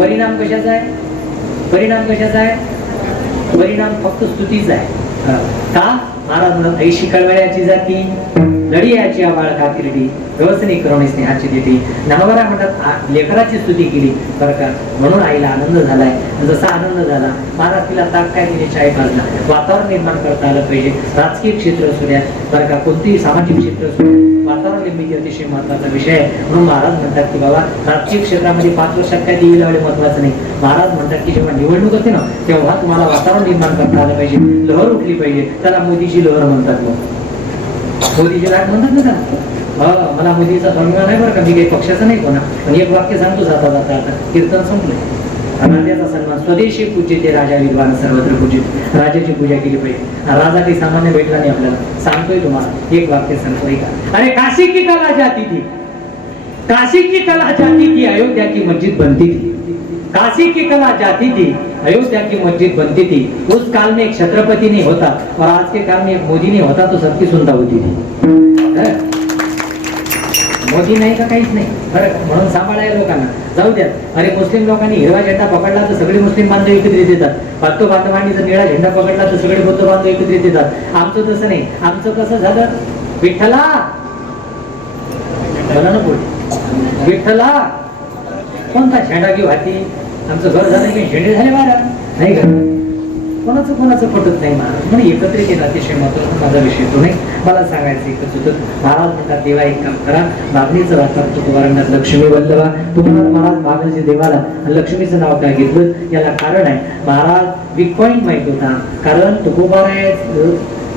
परिणाम कशाचा आहे, परिणाम फक्त स्तुतीचा आहे. का महाराज म्हणत, ऐशी कळवळ्याची जाती लढियाची आवाळ का किरडी, व्यवसनी करुणी स्नेहाची देती. नवरा म्हणतात लेकराची स्तुती केली बरं का, म्हणून आईला आनंद झालाय. जसा आनंद झाला महाराज तिला ताक काय दिली, चाय पाजला. वातावरण निर्माण करता आलं पाहिजे. राजकीय क्षेत्र असू द्या बरं का, कोणतेही सामाजिक क्षेत्र असू द्या, वातावरण निर्मिती अतिशय महत्वाचा विषय आहे. म्हणून महाराज म्हणतात की बाबा राजकीय क्षेत्रामध्ये 5 वर्षात काय टीव्ही लावणे महत्वाचं नाही. महाराज म्हणतात की जेव्हा निवडणूक होते ना तेव्हा तुम्हाला वातावरण निर्माण करता आलं पाहिजे, लहर उठली पाहिजे. त्याला मोदीची लहर म्हणतात. मग मोदीची लाट म्हणतात ना त्याला. मला मोदीचा अभिमान आहे बरं का, मी काही पक्षाचा नाही कोणा, पण एक वाक्य सांगतो जाता जाता, आता कीर्तन संपलंय. राजाचा सन्मान स्वदेशी पूज्य ते राजा विद्वान सर्वत्र पूजित. राजाची पूजा केली पाहिजे. राजा काही सामान्य भेटला नाही आपल्याला. सांगतोय तुम्हाला एक वाक्य सांगतोय का, अरे काशी की कला जाती थी, काशी की कला जाती थी, अयोध्या की मस्जिद बनती थी. काशी की कला जाती थी, अयोध्या की मस्जिद बनती थी. उस काल में एक छत्रपति नहीं होता और आज के काल में एक मोदी नहीं होता तो सबकी सुनता होती थी. मोदी नाही का काहीच नाही बरं, म्हणून सांभाळायला लोकांना जाऊ द्या. अरे मुस्लिम लोकांनी हिरवा झेंडा पकडला तर सगळे मुस्लिम बांधव एकत्रित येतात. बौद्ध बांधवांनी जर निळा झेंडा पकडला तर सगळे बौद्ध बांधव एकत्रित येतात. आमचं तसं नाही. आमचं कसं झालं, विठ्ठला बोला ना बोल, विठ्ठला कोणता झेंडा घेऊ हाती. आमचं घर झालं की झेंडे झाले बारा नाही का, कोणाचं पटत नाही महाराज. म्हणून एकत्रित येत अतिशय महत्वाचा माझा विषय तो नाही. मला सांगायचं एकच होतं, महाराज म्हणतात देवा एक काम करा, मागणीचं वाचतात तुकोबारांनात लक्ष्मी वल्लभा. तुम्हाला महाराज मागणीचे देवाला लक्ष्मीचं नाव काय घेतलं याला कारण आहे. महाराज बिग पॉइंट माहित होता, कारण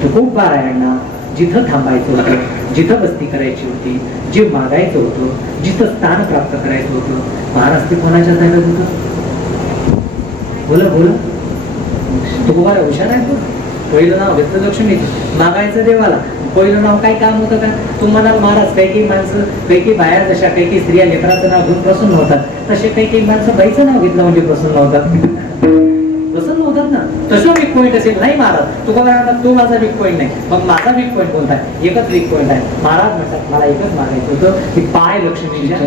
तुकोबारायांना जिथं थांबायचं होतं, जिथं वस्ती करायची होती, जे मागायचं होतं, जिथं स्थान प्राप्त करायचं होतं, महाराज ते कोणाच्या ताब्यात होतं. बोला तुकोबारा हुशार आहे. पहिलं नाव घेतलं लक्ष्मीचं, मागायचं देवाला. पहिलं नाव काय काम होतं का, तुम्हाला महाराज काही माणसं, काही बाया जशा काही स्त्रिया लेकराचं नाव घेऊन प्रसन्न होतात, तसे काही माणसं बाईचं नाव घेतलं म्हणजे प्रसन्न होतात ना. तसं वीक पॉईंट असेल नाही महाराज तुकोबारांना, तो माझा वीक पॉईंट नाही. मग माझा वीक पॉईंट कोणता आहे, एकच वीक पॉईंट आहे. महाराज म्हणतात मला एकच मागायचं होतं की पाय लक्ष्मीच्या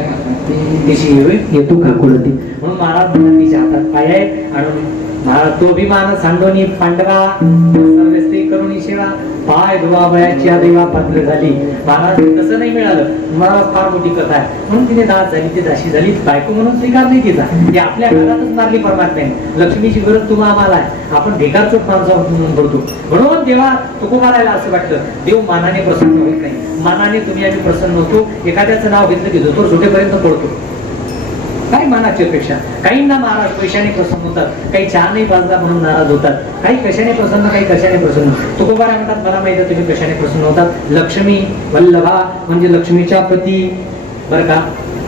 दिशी येतो खाकुळती. म्हणून महाराज म्हणतात तिच्या हातात पाय आहे आणि महाराज तो अभिमान सांडोनी पांडवा सर्व स्त्री करुणी सेवा. पाय धुवावयाची देवा पात्र झाली. महाराज तसं नाही मिळालं. मला फार मोठी कथा आहे म्हणून तिने दास झाली, ती दाशी झाली, बायको म्हणून स्वीकार नाही तिचा. ती आपल्या घरातच मारली परमात्म्याने. लक्ष्मीची गरज तुम्हा आम्हाला आहे, आपण बेकार चोट माणसा म्हणून बोलतो. म्हणून देवा तुकोबारायला असं वाटतं देव मानाने प्रसन्न होत नाही. मानाने तुम्ही आम्ही प्रसन्न होतो. एखाद्याचं नाव घेतलं की धोतर सुटेपर्यंत पडतो. काही मानाची अपेक्षा. काहींना महाराज पैशाने प्रसन्न होतात, काही चहा नाही पाजला म्हणून नाराज होतात, काही कशाने प्रसन्न, काही कशाने प्रसन्न. तुकोबारा म्हणतात मला माहिती आहे तुम्ही कशाने प्रसन्न होतात. लक्ष्मी वल्लभा म्हणजे लक्ष्मीच्या पती बरं का.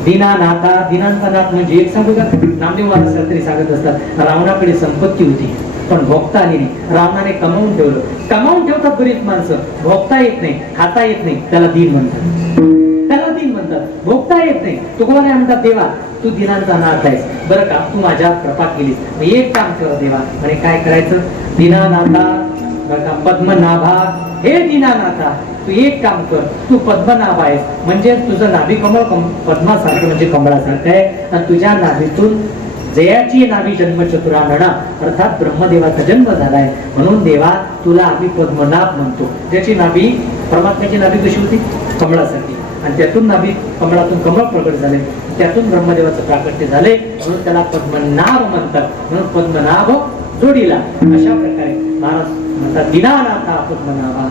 दीनानाथा, दीनांचा नाथ म्हणजे एक सांगू का, नामदेव महाराज तरी सांगत असतात रावणाकडे संपत्ती होती पण भोगता आली नाही. रावणाने कमावून ठेवलं. कमावून ठेवतात बरीच माणसं, भोगता येत नाही, खाता येत नाही, त्याला दीन म्हणतात. त्याला दीन म्हणतात, भोगता येत नाही. तुकोबारा म्हणतात देवा तू दिनांचा नाथ आहेस बरं का, तू माझ्यावर कृपा केलीस. एक काम कर देवा म्हणे काय करायचं. दीनानाथा बरं का, पद्मनाभा हे दीनानाथा तू एक काम कर, तू पद्मनाभ आहेस म्हणजे तुझं नाभी कमळ पद्मासारखं म्हणजे कमळासारखं आहे आणि तुझ्या नाभीतून जयाची नाभी जन्म चतुरानना अर्थात ब्रह्मदेवाचा जन्म झालाय. म्हणून देवा तुला आम्ही पद्मनाभ म्हणतो. त्याची नाभी परमात्म्याची नाभी कशी होती कमळासारखी आणि त्यातून नाभी कमळातून कमळ प्रकट झाले, त्यातून ब्रह्मदेवाचं प्राकट्य झाले म्हणून त्याला पद्मनाभ म्हणतात. म्हणून पद्मनाभ जोडीला अशा प्रकारे महाराज म्हणतात दीनानाथा पद्मनाभा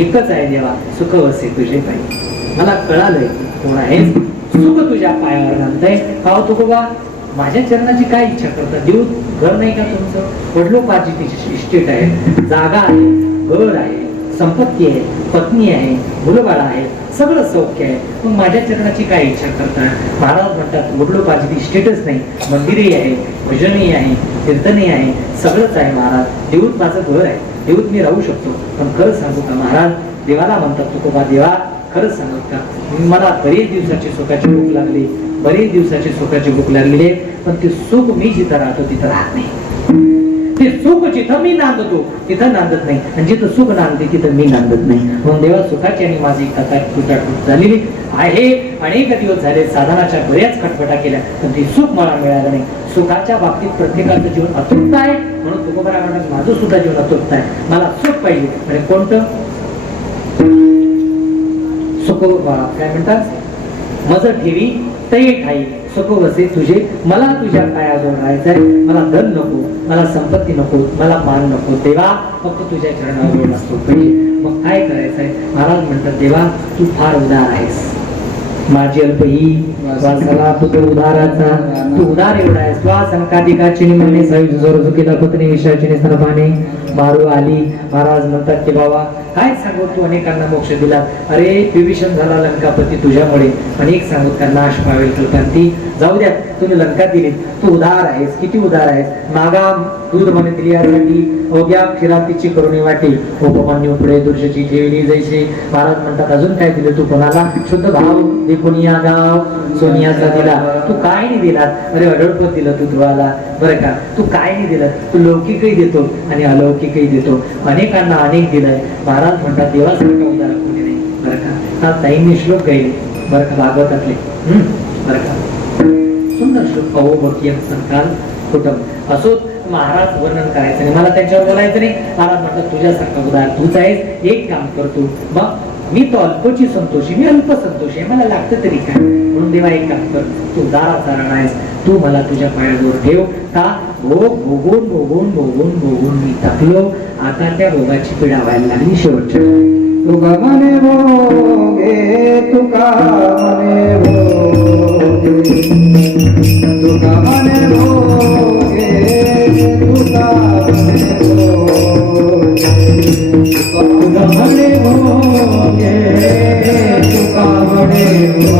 एकच आहे देवा सुख वसे तुझे पायी. मला कळालंय कोण आहे सुख तुझ्या पायावर घालतंय. का हो तुकोबा माझ्या चरणाची काय इच्छा करतात. देऊ घर नाही का तुमचं, वडलोपार्जित इस्टेट आहे, जागा आहे, घर आहे, संपत्ती आहे, पत्नी आहे, मुलबाळ आहे, सगळं सौख्य आहे. मग माझ्या चरणाची काय इच्छा करता. महाराज म्हणतात वडलोपार्जित इस्टेटच नाही, मंदिरही आहे, भजनही आहे, कीर्तनही आहे, सगळंच आहे महाराज. देऊत माझं घर आहे, देऊत मी राहू शकतो. पण खरं सांगू का महाराज, देवाला म्हणतात तुकोबा देवा खरंच सांगू का मला बरेच दिवसाची सुखाची भूक लागली, बरेच दिवसाची सुखाची भूक लागलेली आहे पण ते सुख मी जिथं राहतो तिथं राहत नाही. ते सुख जिथं मी नांदतो तिथं नांदत नाही आणि जिथं सुख नांदते तिथं मी नांदत नाही. म्हणून देवा सुखाची आणि माझी कथा तुटाटूट झालेली आहे. अनेक दिवस झाले साधनाच्या बऱ्याच खटपटा केल्या पण ती सुख मला मिळालं नाही. सुखाच्या बाबतीत प्रत्येकाचं जीवन अतृप्त आहे. म्हणून तुकोबारा म्हणतात माझं सुद्धा जीवन अतृप्त आहे. मला सुख पाहिजे. म्हणजे कोणतं सुख काय म्हणतात मज ठेवी तै ठाई सुख वसे तुझे. मला तुझ्या पायाजवळ राहायचंय. मला धन नको, मला संपत्ती नको, मला मान नको. देवा फक्त तुझ्या चरणावर असतो पाहिजे. मग काय करायचंय. महाराज म्हणतात देवा तू फार उदार आहेस. माझी अल्प ही वासला तू तो उदाराचा, तू उदार एवढा आहेस. संकाधिकाची निमणे चुकीला पुतणी विषयाची निसर्पाने मारू आली. महाराज म्हणतात की बाबा काय सांगू तू अनेकांना मोक्ष दिला. अरे विभीषण झाला लंकापती तुझ्यामुळे. अनेक सांगू का नाश पावेल कल्पांती. जाऊ द्या तुम्ही लंका दिली. तू उदार आहेस, किती उदार आहेस. मागा दूध म्हणे दिली यासाठी अवघ्या फिरातीची करुणी वाटी. उपमान्य पुढे दुर्शची ठेवली जैसे. महाराज म्हणतात अजून काय दिलं तू कोणाला. शुद्ध भाव देखुनिया गाव सोनियाचा दिला. तू काय नाही दिलात. अरे अडळपत दिलं तू ध्रुवाला बरं का. तू काय नाही दिलं. तू लौकिकही देतो आणि अलौकिकही देतो. अनेकांना अनेक दिलंय. महाराज म्हणतात देवासारखा उदार कोणी नाही बरं का. हा ताईंनी श्लोक गायले बरं का भागवतातले बरं का. सुंदर श्लोक अहो भक्ती संकाल कुटुंब असो. महाराज वर्णन करायचं नाही, मला त्यांच्यावर बोलायचं नाही. महाराज म्हणतात तुझ्यासारखा उदार तूच आहेस. एक काम करतो मग मी तो अल्पची संतोषी, मी अल्प संतोषी आहे, मला लागतं तरी काय. म्हणून देवा एक काम कर, तू उदाराचा रण आहेस, तू मला तुझ्या पायाजवळ ठेव. का भोग भोगून भोगून भोगून भोगून मी टाकलो. आता त्या भोगाची पीडा व्हायला लागली शेवटच्या. तुका मने भोगे तुका मने भोगे तुका मने भोगे तुका मने भोगे तुका मने भोगे तुका मने भोगे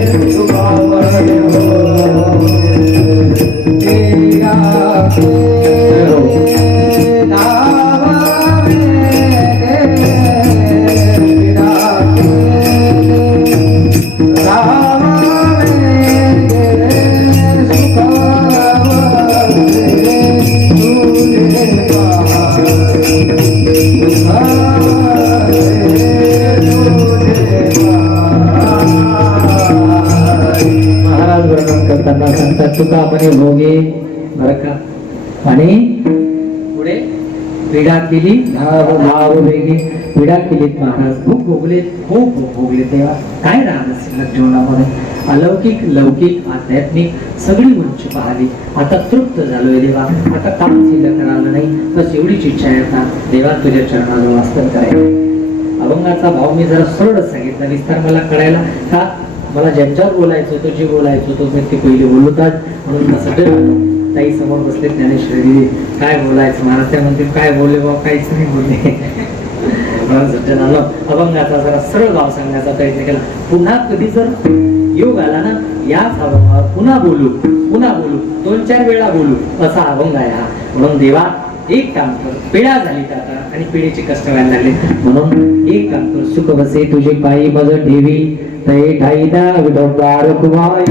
तुका मने भोगे तुका मने भोगे तेरा तुका म्हणे भोगे बरं का. आणि पुढे पिढा केली नाव वेगळी पिढा केलीत महाराज खूप भोगले तेव्हा काय राहत शिल्लक जीवनामध्ये अलौकिक लौकिक आध्यात्मिक सगळी उंची पाहिली आता तृप्त झालोय देवा आता काम शिल्लक राहिलं नाही बस एवढीच इच्छा आहे आता देवा तुझ्या चरणाजवळ वास्तव करायचं अभंगाचा भाव मी जरा सरळच सांगितला विस्तार मला कळायला का मला ज्यांच्यावर बोलायचं होतं जे बोलायचं होतं मी ते पहिले बोलतात म्हणून सगळं आलो ताई समोर बसले ज्ञानेश्वरी काय बोलायचं महाराज त्या म्हणतील काय बोलले बाबा काहीच नाही बोलले सज्जन आलो अभंगाचा जरा सरळ भाव सांगण्याचा प्रयत्न केला पुन्हा कधी जर योग आला ना याच अभंगावर पुन्हा बोलू 2-4 वेळा बोलू असा अभंग आहे हा म्हणून देवा एक काम कर पिढ्या झाली आता आणि पिढीचे कष्ट व्हायला लागले म्हणून एक काम कर सुख बसे तुझे पायी मज ठेवी तै ठाईदा विडंबार कुमाई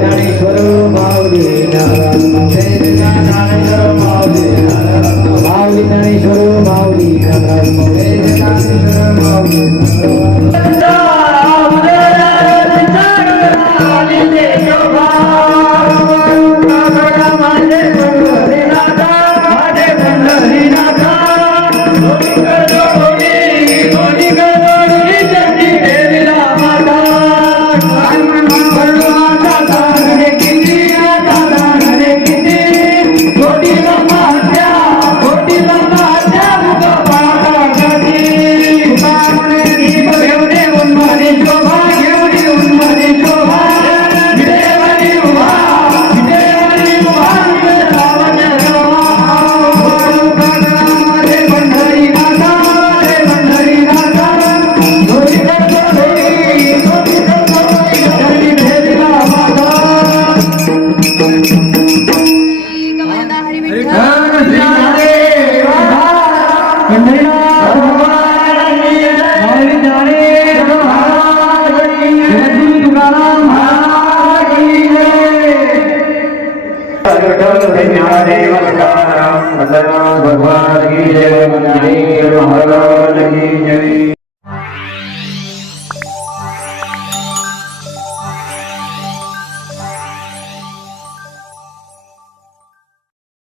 ज्ञानेश्वर माऊली ज्ञानेश्वर माऊली भगवान की जय।